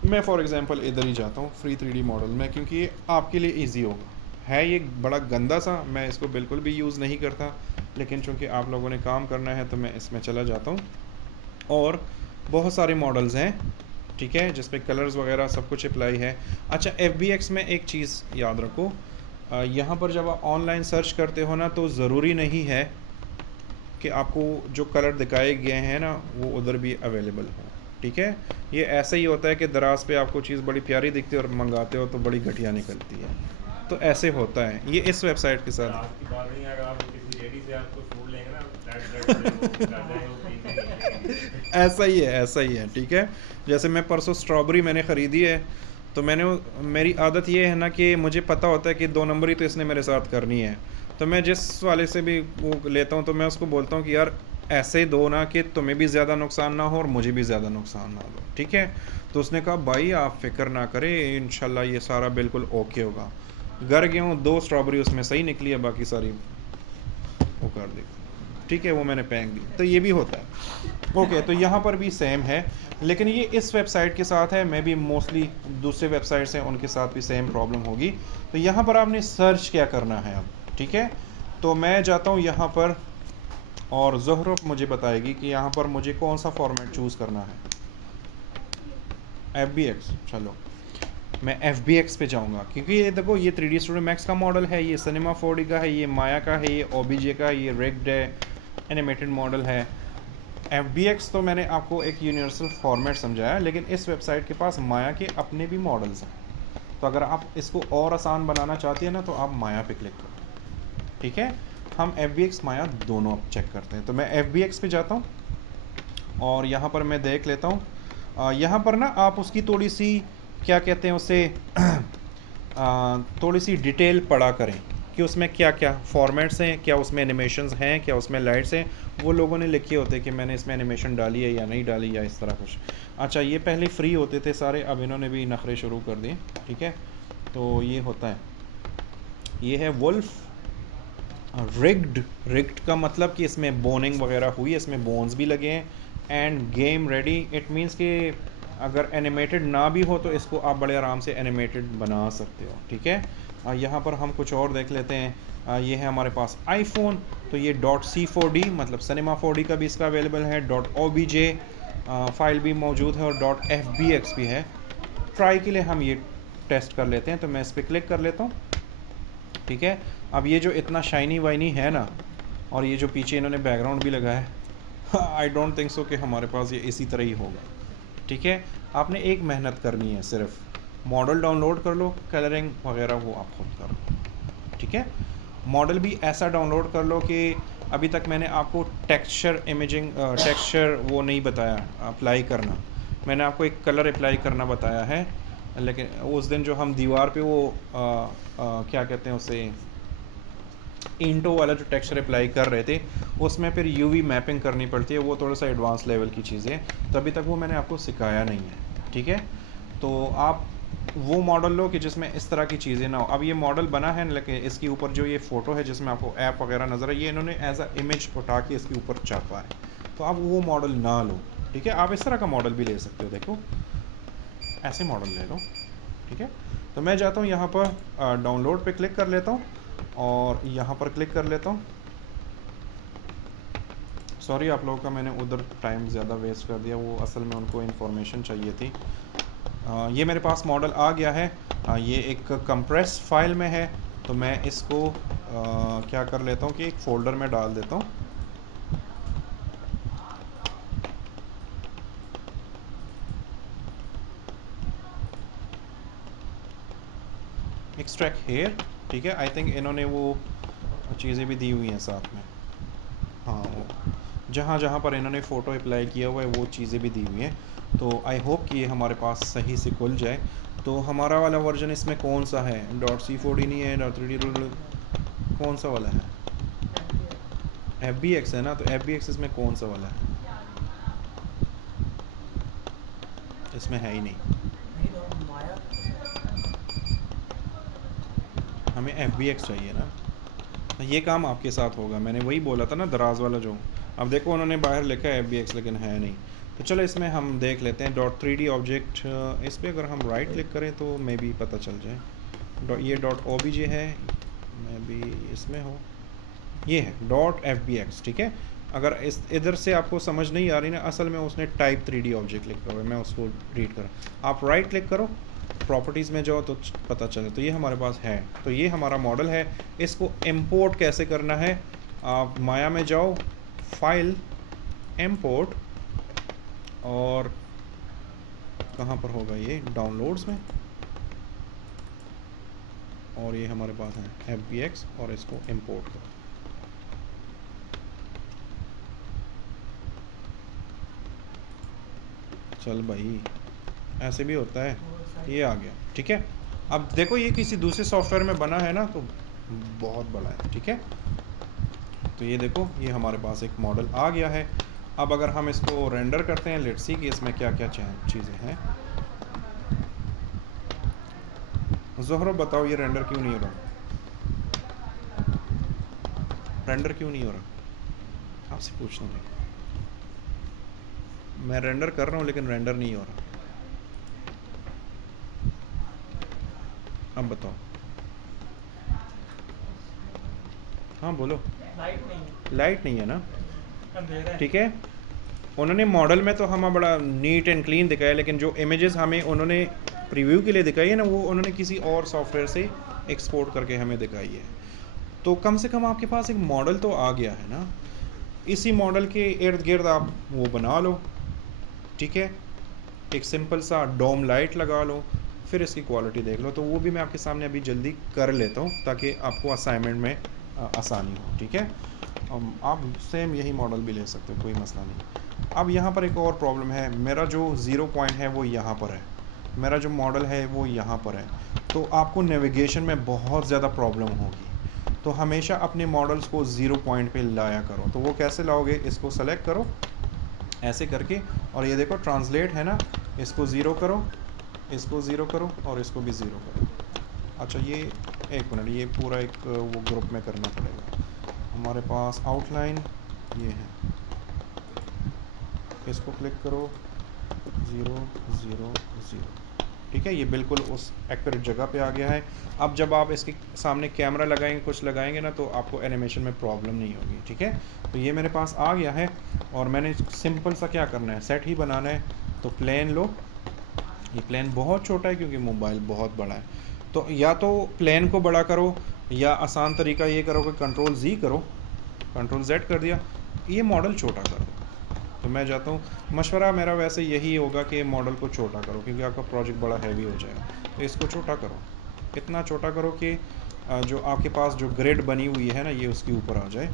मैं फॉर एग्जांपल इधर ही जाता हूँ फ्री 3D मॉडल में, क्योंकि ये आपके लिए इजी होगा। है ये बड़ा गंदा सा, मैं इसको बिल्कुल भी यूज़ नहीं करता, लेकिन चूँकि आप लोगों ने काम करना है तो मैं इसमें चला जाता हूँ। और बहुत सारे मॉडल्स हैं, ठीक है, जिस पे कलर्स वगैरह सब कुछ अप्लाई है। अच्छा, FBX में एक चीज़ याद रखो, यहाँ पर जब आप ऑनलाइन सर्च करते हो ना, तो ज़रूरी नहीं है कि आपको जो कलर दिखाए गए हैं ना वो उधर भी अवेलेबल हो, ठीक है। ये ऐसा ही होता है कि दराज पे आपको चीज़ बड़ी प्यारी दिखती है और मंगाते हो तो बड़ी घटिया निकलती है, तो ऐसे होता है। ये इस वेबसाइट के साथ आपकी बात नहीं, अगर आप किसी लेडी से आपको सूट लेंगे ना, ऐसा ही है, ठीक है। जैसे मैं परसों स्ट्रॉबेरी मैंने ख़रीदी है, तो मेरी आदत ये है ना कि मुझे पता होता है कि 2 नंबर ही तो इसने मेरे साथ करनी है, तो मैं जिस वाले से भी वो लेता हूँ तो मैं उसको बोलता हूँ कि यार ऐसे दो ना कि तुम्हें भी ज़्यादा नुकसान ना हो और मुझे भी ज़्यादा नुकसान ना हो, ठीक है। तो उसने कहा भाई आप फिक्र ना करें, इंशाल्लाह ये सारा बिल्कुल ओके होगा। घर गया हूँ, 2 स्ट्रॉबेरी उसमें सही निकली है, बाकी सारी वो कर दी, ठीक है, वो मैंने फेंक दी। तो ये भी होता है। ओके, तो यहाँ पर भी सेम है, लेकिन ये इस वेबसाइट के साथ है, मैं भी मोस्टली दूसरे वेबसाइट्स हैं उनके साथ भी सेम प्रॉब्लम होगी। तो यहाँ पर आपने सर्च क्या करना है अब, ठीक है। तो मैं जाता हूँ यहाँ पर और ज़ोहरा मुझे बताएगी कि यहाँ पर मुझे कौन सा फॉर्मेट चूज़ करना है। FBX, चलो मैं FBX पे जाऊँगा, क्योंकि ये देखो ये 3D Studio Max का मॉडल है, ये सिनेमा 4D का है, ये माया का है, ये OBJ का, ये रिग्ड है, एनिमेटेड मॉडल है। FBX तो मैंने आपको एक यूनिवर्सल फॉर्मेट समझाया, लेकिन इस वेबसाइट के पास माया के अपने भी मॉडल्स हैं। तो अगर आप इसको और आसान बनाना चाहती है ना तो आप माया पे क्लिक करो, ठीक है। हम FBX माया दोनों अब चेक करते हैं। तो मैं FBX पे जाता हूँ और यहाँ पर मैं देख लेता हूँ। यहाँ पर ना आप उसकी थोड़ी सी क्या कहते हैं उसे थोड़ी सी डिटेल पढ़ा करें कि उसमें क्या क्या फॉर्मेट्स हैं, क्या उसमें एनिमेशंस हैं, क्या उसमें लाइट्स हैं। वो लोगों ने लिखे होते कि मैंने इसमें एनिमेशन डाली है या नहीं डाली या इस तरह कुछ। अच्छा, ये पहले फ्री होते थे सारे, अब इन्होंने भी नखरे शुरू कर दिए, ठीक है। तो ये होता है, ये है वुल्फ रिग्ड का मतलब कि इसमें बोनिंग वगैरह हुई है, इसमें बोन्स भी लगे हैं। End game ready, it means कि अगर एनिमेटेड ना भी हो तो इसको आप बड़े आराम से एनिमेटेड बना सकते हो, ठीक है। यहाँ पर हम कुछ और देख लेते हैं। ये है हमारे पास आईफोन, तो ये .c4d मतलब सिनेमा 4D का भी इसका अवेलेबल है, .obj फाइल भी मौजूद है और .fbx भी है। ट्राई के लिए हम ये टेस्ट कर लेते हैं, तो मैं इस पर क्लिक कर लेता हूँ, ठीक है। अब ये जो इतना शाइनी वाइनी है ना, और ये जो पीछे इन्होंने बैकग्राउंड भी लगाया है, आई डोंट थिंक सो कि हमारे पास ये इसी तरह ही होगा, ठीक है। आपने एक मेहनत करनी है, सिर्फ मॉडल डाउनलोड कर लो, कलरिंग वगैरह वो आप खुद कर लो, ठीक है। मॉडल भी ऐसा डाउनलोड कर लो कि अभी तक मैंने आपको टेक्सचर इमेजिंग टेक्सचर वो नहीं बताया अप्लाई करना, मैंने आपको एक कलर अप्लाई करना बताया है। लेकिन उस दिन जो हम दीवार पे वो क्या कहते हैं उसे इंटो वाला जो टेक्सचर अप्लाई कर रहे थे, उसमें फिर यूवी मैपिंग करनी पड़ती है, वो थोड़ा सा एडवांस लेवल की चीज़ें हैं, तो अभी तक वो मैंने आपको सिखाया नहीं है, ठीक है। तो आप वो मॉडल लो कि जिसमें इस तरह की चीज़ें ना हो। अब ये मॉडल बना है, लेकिन इसके ऊपर जो ये फ़ोटो है जिसमें आपको ऐप वगैरह नज़र है, ये इन्होंने एज अ इमेज उठा के इसके ऊपर छापा है, तो आप वो मॉडल ना लो, ठीक है। आप इस तरह का मॉडल भी ले सकते हो, देखो ऐसे मॉडल ले लो, ठीक है। तो मैं जाता हूँ यहाँ पर डाउनलोड पे क्लिक कर लेता हूँ और यहाँ पर क्लिक कर लेता हूँ। सॉरी आप लोगों का मैंने उधर टाइम ज़्यादा वेस्ट कर दिया, वो असल में उनको इन्फॉर्मेशन चाहिए थी। ये मेरे पास मॉडल आ गया है। ये एक कंप्रेस फाइल में है, तो मैं इसको क्या कर लेता हूँ कि एक फ़ोल्डर में डाल देता हूँ। एक्सट्रैक्ट हेयर, ठीक है। आई थिंक इन्होंने वो चीज़ें भी दी हुई हैं साथ में, हाँ वो जहाँ जहाँ पर इन्होंने फ़ोटो अप्लाई किया हुआ है वो चीज़ें भी दी हुई हैं। तो आई होप कि ये हमारे पास सही से खुल जाए। तो हमारा वाला वर्जन इसमें कौन सा है, .c4d नहीं है, .3d कौन सा वाला है, FBX है ना। तो FBX इसमें कौन सा वाला है, इसमें है ही नहीं, नहीं तो माया हमें FBX चाहिए ना। ये काम आपके साथ होगा, मैंने वही बोला था ना दराज वाला जो। अब देखो उन्होंने बाहर लिखा है FBX लेकिन है नहीं। तो चलो इसमें हम देख लेते हैं .3d ऑब्जेक्ट, इस पर अगर हम राइट क्लिक करें तो मे बी पता चल जाए। ये .obj है, मे बी इसमें हो, ये है .fbx, ठीक है। अगर इस इधर से आपको समझ नहीं आ रही ना, असल में उसने टाइप 3D ऑब्जेक्ट लिखा हुआ है, मैं उसको रीड करूँ। आप राइट क्लिक करो, प्रॉपर्टीज़ में जाओ तो पता चले। तो ये हमारे पास है, तो ये हमारा मॉडल है। इसको इंपोर्ट कैसे करना है, आप माया में जाओ, फाइल, इंपोर्ट, और कहाँ पर होगा ये, डाउनलोड्स में, और ये हमारे पास है FBX, और इसको इंपोर्ट करो। चल भाई ऐसे भी होता है, ये आ गया, ठीक है। अब देखो ये किसी दूसरे सॉफ्टवेयर में बना है ना, तो बहुत बड़ा है, ठीक है। तो ये देखो, ये हमारे पास एक मॉडल आ गया है। अब अगर हम इसको रेंडर करते हैं, लेट्स सी कि इसमें क्या क्या चीज़ें हैं। ज़ोहरा बताओ ये रेंडर क्यों नहीं हो रहा? रेंडर क्यों नहीं हो रहा? आपसे पूछता हूँ। मैं रेंडर कर रहा हूँ लेकिन रेंडर नहीं हो रहा। अब बताओ। हाँ बोलो। लाइट नहीं है ना, अंधेरा है। ठीक है। उन्होंने मॉडल में तो हमें बड़ा नीट एंड क्लीन दिखाया, लेकिन जो इमेजेस हमें उन्होंने प्रीव्यू के लिए दिखाई है ना, वो उन्होंने किसी और सॉफ्टवेयर से एक्सपोर्ट करके हमें दिखाई है। तो कम से कम आपके पास एक मॉडल तो आ गया है ना, इसी मॉडल के इर्द गिर्द आप वो बना लो, ठीक है। एक सिंपल सा डोम लाइट लगा लो, फिर इसकी क्वालिटी देख लो। तो वो भी मैं आपके सामने अभी जल्दी कर लेता हूँ ताकि आपको असाइनमेंट में आसानी हो, ठीक है। आप सेम यही मॉडल भी ले सकते हो, कोई मसला नहीं। अब यहाँ पर एक और प्रॉब्लम है, मेरा जो ज़ीरो पॉइंट है वो यहाँ पर है, मेरा जो मॉडल है वो यहाँ पर है। तो आपको नेविगेशन में बहुत ज़्यादा प्रॉब्लम होगी। तो हमेशा अपने मॉडल्स को ज़ीरो पॉइंट पे लाया करो। तो वो कैसे लाओगे? इसको सेलेक्ट करो ऐसे करके, और ये देखो ट्रांसलेट है ना, इसको ज़ीरो करो, इसको ज़ीरो करो और इसको भी ज़ीरो करो। अच्छा ये एक मिनट, ये पूरा एक वो ग्रुप में करना पड़ेगा। हमारे पास आउटलाइन ये है, इसको क्लिक करो, 0 0 0, ठीक है। ये बिल्कुल उस एक्यूरेट जगह पे आ गया है। अब जब आप इसके सामने कैमरा लगाएंगे, कुछ लगाएंगे ना, तो आपको एनिमेशन में प्रॉब्लम नहीं होगी, ठीक है। तो ये मेरे पास आ गया है और मैंने सिंपल सा क्या करना है, सेट ही बनाना है। तो प्लेन लो, ये प्लेन बहुत छोटा है क्योंकि मोबाइल बहुत बड़ा है। तो या तो प्लेन को बड़ा करो, या आसान तरीका ये करो कि कंट्रोल Z करो, कंट्रोल Z कर दिया, ये मॉडल छोटा कर दो। तो मैं जाता हूँ, मशवरा मेरा वैसे यही होगा कि मॉडल को छोटा करो क्योंकि आपका प्रोजेक्ट बड़ा हैवी हो जाएगा। तो इसको छोटा करो, इतना छोटा करो कि जो आपके पास जो ग्रिड बनी हुई है ना, ये उसके ऊपर आ जाए।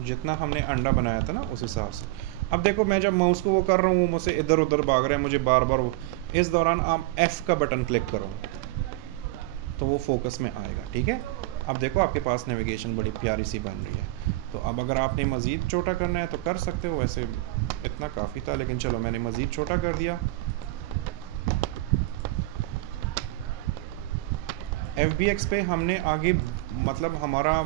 जितना हमने अंडा बनाया था ना उस हिसाब से। अब देखो, मैं जब माउस को वो कर रहा हूँ, वो मुझसे इधर उधर भाग रहा है, मुझे बार बार वो, इस दौरान आप F का बटन क्लिक करो तो वो फोकस में आएगा, ठीक है। अब देखो आपके पास नेविगेशन बड़ी प्यारी सी बन रही है। तो अब अगर आपने मज़ीद छोटा करना है तो कर सकते हो, वैसे इतना काफ़ी था, लेकिन चलो मैंने मज़ीद छोटा कर दिया। FBX पे हमने आगे, मतलब हमारा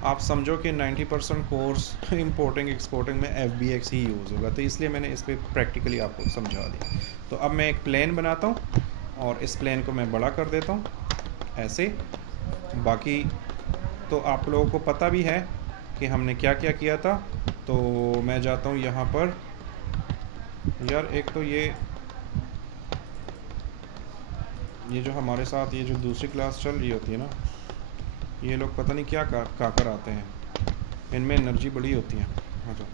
आप समझो कि 90% कोर्स इंपोर्टिंग एक्सपोर्टिंग में FBX ही यूज़ होगा, तो इसलिए मैंने इस पर प्रैक्टिकली आपको समझा दिया। तो अब मैं एक प्लेन बनाता हूँ और इस प्लेन को मैं बड़ा कर देता हूँ ऐसे। बाकी तो आप लोगों को पता भी है कि हमने क्या क्या किया था। तो मैं जाता हूँ यहाँ पर, यार एक तो ये जो हमारे साथ ये जो दूसरी क्लास चल रही होती है ना, ये लोग पता नहीं क्या कर आते हैं, इनमें एनर्जी बड़ी होती है। हाँ जो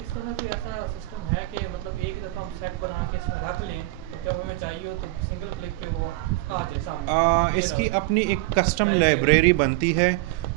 इसका ना कोई ऐसा सिस्टम है कि मतलब एक दफ़ा हम सेट बना के इसमें रख लें, तो जब हमें चाहिए हो तो सिंगल क्लिक पे वो आ जाए सामने। इसकी अपनी एक कस्टम लाइब्रेरी बनती है।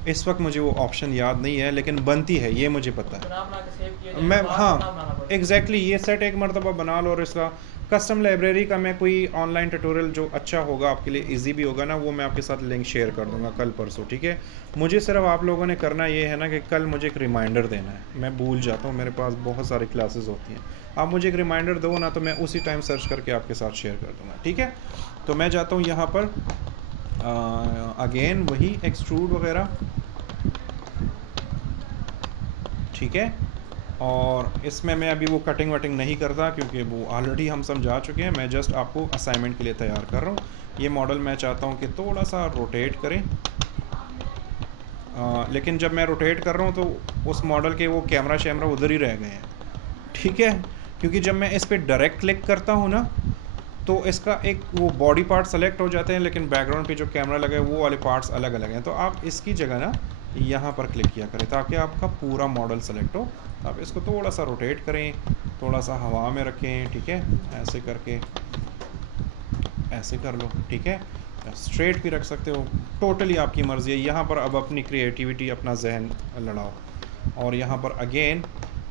इस वक्त मुझे वो ऑप्शन याद नहीं है, लेकिन बनती है, ये मुझे पता है। बना के सेव किया जाए, मैं बाद में हाँ बना पड़ेगा। एग्जैक्टली ये सेट एक मरतबा बना लो, और इसका कस्टम लाइब्रेरी का मैं कोई ऑनलाइन ट्यूटोरियल जो अच्छा होगा आपके लिए, इजी भी होगा ना, वो मैं आपके साथ लिंक शेयर कर दूंगा कल परसों, ठीक है। मुझे सिर्फ आप लोगों ने करना ये है ना कि कल मुझे एक रिमाइंडर देना है, मैं भूल जाता हूँ, मेरे पास बहुत सारी क्लासेस होती हैं। आप मुझे एक रिमाइंडर दो ना, तो मैं उसी टाइम सर्च करके आपके साथ शेयर कर दूंगा, ठीक है। तो मैं जाता हूँ यहाँ पर अगेन वही एक्सट्रूड वगैरह, ठीक है। और इसमें मैं अभी वो कटिंग वटिंग नहीं करता क्योंकि वो ऑलरेडी हम समझा चुके हैं। मैं जस्ट आपको असाइनमेंट के लिए तैयार कर रहा हूँ। ये मॉडल मैं चाहता हूँ कि थोड़ा सा रोटेट करें, लेकिन जब मैं रोटेट कर रहा हूँ तो उस मॉडल के वो कैमरा शैमरा उधर ही रह गए हैं, ठीक है। क्योंकि जब मैं इस पर डायरेक्ट क्लिक करता हूँ ना, तो इसका एक वो बॉडी पार्ट सेलेक्ट हो जाते हैं, लेकिन बैकग्राउंड पे जो कैमरा लगा है वो वाले पार्ट्स अलग अलग हैं। तो आप इसकी जगह ना यहाँ पर क्लिक किया करें ताकि आपका पूरा मॉडल सेलेक्ट हो। आप इसको थोड़ा सा रोटेट करें, थोड़ा सा हवा में रखें, ठीक है, ऐसे करके ऐसे कर लो, ठीक है। स्ट्रेट भी रख सकते हो, टोटली आपकी मर्ज़ी है। यहाँ पर अब अपनी क्रिएटिविटी, अपना जहन लड़ाओ। और यहाँ पर अगेन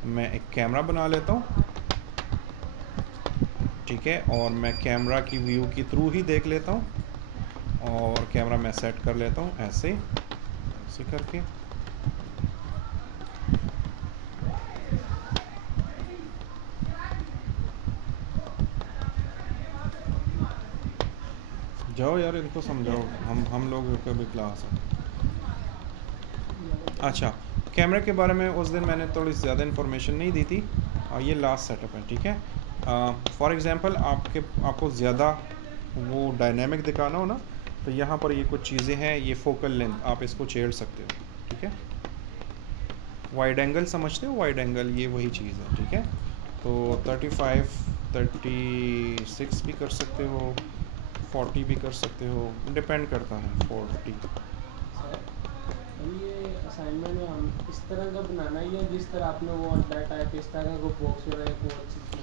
मैं एक कैमरा बना लेता हूँ, ठीक है, और मैं कैमरा की व्यू के थ्रू ही देख लेता हूँ, और कैमरा मैं सेट कर लेता हूँ ऐसे ऐसे करके। जाओ यार इनको समझाओ, हम लोग का भी क्लास है। अच्छा, कैमरे के बारे में उस दिन मैंने थोड़ी ज़्यादा इन्फॉर्मेशन नहीं दी थी, और ये लास्ट सेटअप है, ठीक है। फॉर एग्ज़ाम्पल आपको ज़्यादा वो डायनेमिक दिखाना हो ना, तो यहाँ पर ये कुछ चीज़ें हैं, ये फोकल लेंथ आप इसको छेड़ सकते हो, ठीक है। वाइड एंगल समझते हो, वाइड एंगल ये वही चीज़ है, ठीक है। तो 35 36 भी कर सकते हो, 40 भी कर सकते हो, डिपेंड करता है 40। सर ये असाइनमेंट में हम इस तरह का बनाना ही है जिस तरह आपने वो डाटा टाइप इस तरह का बॉक्स वगैरह को अच्छी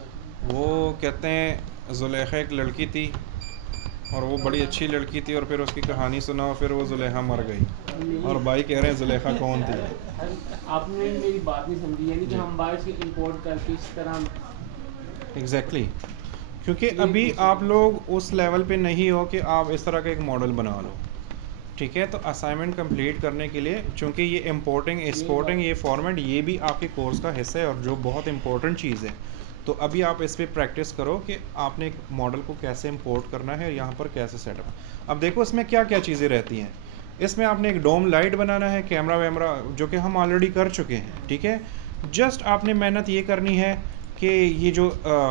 वो कहते हैं जुलेखा एक लड़की थी, और वो बड़ी अच्छी लड़की थी, और फिर उसकी कहानी सुनाओ, फिर वो जुलेखा मर गई, और भाई कह रहे हैं जुलेखा कौन थी। आपने मेरी बात नहीं समझी, यानी कि जी। हम बाहर से इंपोर्ट करके इस तरह एग्जैक्टली क्योंकि अभी आप लोग उस लेवल पे नहीं हो कि आप इस तरह का एक मॉडल बना लो, ठीक है। तो असाइनमेंट कंप्लीट करने के लिए, चूंकि ये इंपोर्टिंग एक्सपोर्टिंग ये फॉर्मेट ये भी आपके कोर्स का हिस्सा है, और जो बहुत इंपॉर्टेंट चीज़ है, तो अभी आप इस पर प्रैक्टिस करो कि आपने एक मॉडल को कैसे इंपोर्ट करना है, यहाँ पर कैसे सेटअप। अब देखो इसमें क्या क्या चीज़ें रहती हैं। इसमें आपने एक डोम लाइट बनाना है, कैमरा वैमरा जो कि हम ऑलरेडी कर चुके हैं, ठीक है। जस्ट आपने मेहनत ये करनी है कि ये जो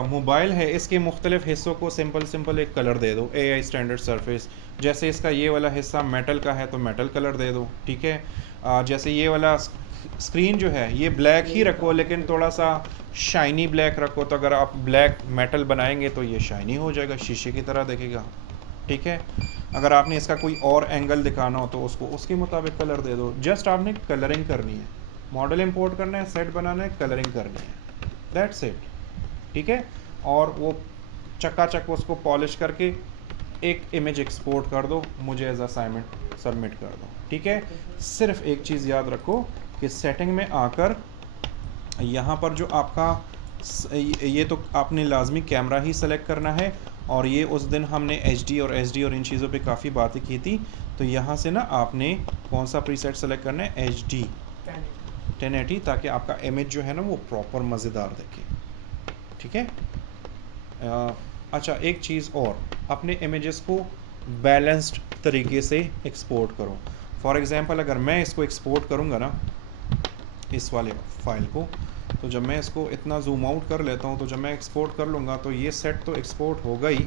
मोबाइल है इसके मुख्तलिफ हिस्सों को सिंपल एक कलर दे दो, AI स्टैंडर्ड सरफेस। जैसे इसका ये वाला हिस्सा मेटल का है तो मेटल कलर दे दो, ठीक है। जैसे ये वाला स्क्रीन जो है ये ब्लैक ही रखो, लेकिन थोड़ा सा शाइनी ब्लैक रखो, तो अगर आप ब्लैक मेटल बनाएंगे तो ये शाइनी हो जाएगा, शीशे की तरह दिखेगा, ठीक है। अगर आपने इसका कोई और एंगल दिखाना हो तो उसको उसके मुताबिक कलर दे दो। जस्ट आपने कलरिंग करनी है, मॉडल इंपोर्ट करना है, सेट बनाना है, कलरिंग करनी है, दैट्स इट, ठीक है। और वो चकाचक उसको पॉलिश करके एक इमेज एक्सपोर्ट कर दो, मुझे एज असाइनमेंट सबमिट कर दो, ठीक है। सिर्फ एक चीज़ याद रखो कि सेटिंग में आकर यहाँ पर जो आपका ये तो आपने लाजमी कैमरा ही सेलेक्ट करना है, और ये उस दिन हमने HD और SD और इन चीज़ों पे काफ़ी बातें की थी। तो यहाँ से ना आपने कौन सा प्रीसेट सेलेक्ट करना है, HD 1080, ताकि आपका इमेज जो है ना वो प्रॉपर मज़ेदार दिखे, ठीक है। अच्छा एक चीज़ और, अपने इमेजेस को बैलेंस्ड तरीके से एक्सपोर्ट करो। फॉर एग्ज़ाम्पल अगर मैं इसको एक्सपोर्ट करूँगा ना, इस वाले फाइल को, तो जब मैं इसको इतना जूम आउट कर लेता हूँ, तो जब मैं एक्सपोर्ट कर लूँगा तो ये सेट तो एक्सपोर्ट होगा ही,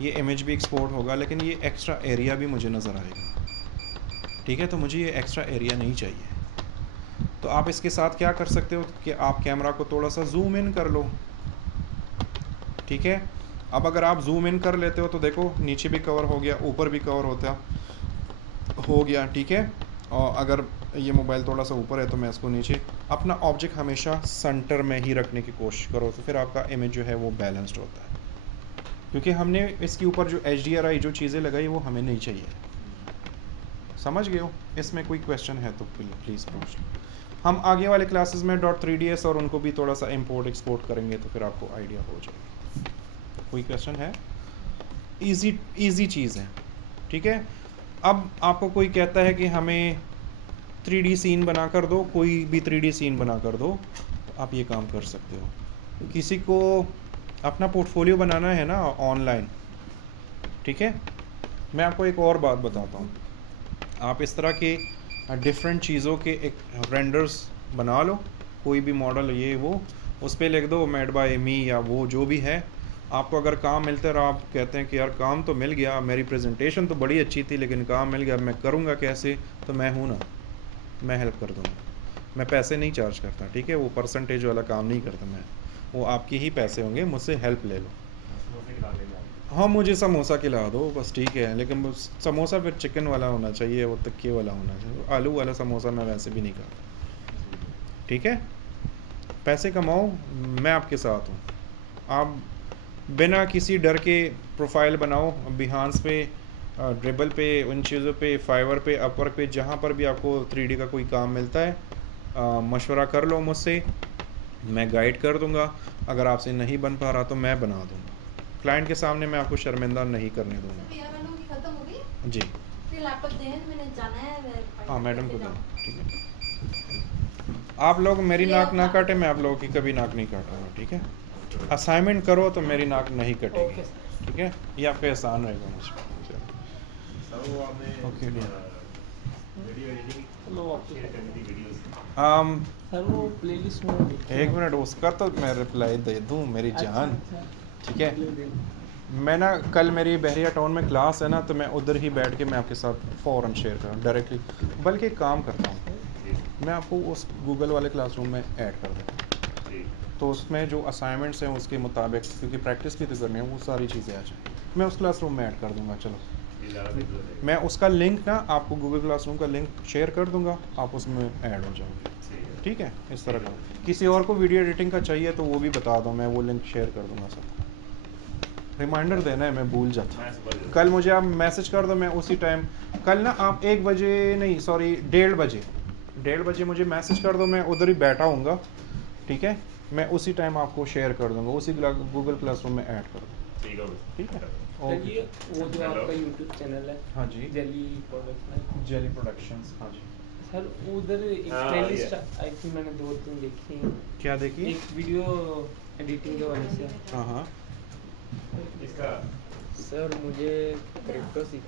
ये इमेज भी एक्सपोर्ट होगा, लेकिन ये एक्स्ट्रा एरिया भी मुझे नज़र आएगा, ठीक है। तो मुझे ये एक्स्ट्रा एरिया नहीं चाहिए। तो आप इसके साथ क्या कर सकते हो कि आप कैमरा को थोड़ा सा जूम इन कर लो, ठीक है। अब अगर आप जूम इन कर लेते हो तो देखो नीचे भी कवर हो गया, ऊपर भी कवर हो गया, ठीक है। और अगर ये मोबाइल थोड़ा सा ऊपर है तो मैं इसको नीचे, अपना ऑब्जेक्ट हमेशा सेंटर में ही रखने की कोशिश करो, तो फिर आपका इमेज जो है वो बैलेंस्ड होता है। क्योंकि हमने इसके ऊपर जो HDRI जो चीज़ें लगाई वो हमें नहीं चाहिए। समझ गए हो? इसमें कोई क्वेश्चन है तो प्लीज़ पूछ लो। हम आगे वाले क्लासेस में .3ds और उनको भी थोड़ा सा इंपोर्ट एक्सपोर्ट करेंगे, तो फिर आपको आइडिया हो जाएगा। कोई क्वेश्चन है? इजी चीज़ है, ठीक है। अब आपको कोई कहता है कि हमें 3D सीन बना कर दो, कोई भी 3D सीन बना कर दो, तो आप ये काम कर सकते हो। किसी को अपना पोर्टफोलियो बनाना है ना ऑनलाइन, ठीक है। मैं आपको एक और बात बताता हूँ, आप इस तरह के डिफरेंट चीज़ों के एक रेंडर्स बना लो, कोई भी मॉडल ये वो, उस पर लिख दो मेड बाय मी या वो जो भी है। आपको अगर काम मिलता है और आप कहते हैं कि यार काम तो मिल गया, मेरी प्रेजेंटेशन तो बड़ी अच्छी थी लेकिन काम मिल गया, मैं करूँगा कैसे, तो मैं हूँ ना, मैं हेल्प कर दूँगा। मैं पैसे नहीं चार्ज करता, ठीक है, वो परसेंटेज वाला काम नहीं करता मैं, वो आपके ही पैसे होंगे, मुझसे हेल्प ले लो। समोसे खिला देंगे आप। हाँ मुझे समोसा खिला दो बस, ठीक है, लेकिन वो समोसा फिर चिकन वाला होना चाहिए, वो तक्के वाला होना चाहिए, आलू वाला समोसा मैं वैसे भी नहीं खाता, ठीक है। पैसे कमाओ, मैं आपके साथ हूँ। आप बिना किसी डर के प्रोफाइल बनाओ, बिहांस पे, ड्रिबल पे, उन चीज़ों पे, फाइवर पे, अपवर्क पे, जहाँ पर भी आपको 3D का कोई काम मिलता है, मशवरा कर लो मुझसे, मैं गाइड कर दूंगा, अगर आपसे नहीं बन पा रहा तो मैं बना दूंगा। क्लाइंट के सामने मैं आपको शर्मिंदा नहीं करने दूंगा। भैया वालों की खत्म हो गई, जी फिर लैपटॉप दें, मैंने जाना है। हाँ मैडम को जाओ। दें, ठीक है। आप लोग मेरी ये नाक ना आपका- काटे, मैं आप लोगों की कभी नाक नहीं काटूंगा, ठीक है। असाइनमेंट करो तो मेरी नाक नहीं कटेगी, ओके सर। ठीक है। ये आपका एहसान रहेगा मुझ पर। सर वो आपने Okay, dear. वीडियो एडिटिंग चलो वापस शेयर करनी थी वीडियोस। सर वो प्लेलिस्ट में देखिए। एक मिनट, उसका तो मैं रिप्लाई दे दूं मेरी अच्छा, जान, अच्छा। ठीक है। अगले दिन। मैं ना कल मेरी बहरिया टाउन में क्लास है ना, तो मैं उधर ही बैठ के मैं आपके साथ फ़ौरन शेयर करूँ डायरेक्टली। बल्कि एक काम करता हूँ, जी मैं आपको उस गूगल वाले क्लासरूम में ऐड कर देता हूँ, जी तो उसमें जो असाइनमेंट्स हैं उसके मुताबिक, क्योंकि प्रैक्टिस भी तो करनी है, वो सारी चीज़ें आ जाए, मैं उस क्लासरूम में ऐड कर दूँगा। चलो ये ज़्यादा बेहतर रहेगा। मैं उसका लिंक ना आपको गूगल क्लासरूम का लिंक शेयर कर दूँगा, आप उसमें ऐड हो जाओगे, ठीक है। ठीक है। इस तरह का किसी और को वीडियो एडिटिंग का चाहिए तो वो भी बता दो, मैं वो लिंक शेयर कर दूँगा सबको। रिमाइंडर देना है, मैं भूल जाता हूँ। मैं सुबह दे कल मुझे आप मैसेज कर दो, मैं उसी टाइम, कल ना आप 1 बजे नहीं सॉरी 1:30 बजे मुझे मैसेज कर दो, मैं उधर ही बैठा हूँगा, ठीक है। मैं उसी टाइम आपको शेयर कर दूँगा, उसी गूगल क्लासरूम में ऐड कर दूँगा, ठीक है ठीक है। Sir okay. ये वो जो आपका यूट्यूब चैनल है, हाँ जी, जेली प्रोडक्ट्स, जेली प्रोडक्शंस, हाँ जी। सर उधर एक हाँ, प्लेलिस्ट ये। आई थी, मैंने 2-3 देखी हैं। क्या देखिए? एक वीडियो एडिटिंग के वाले से। हाँ हाँ इसका सर मुझे क्रिप्टो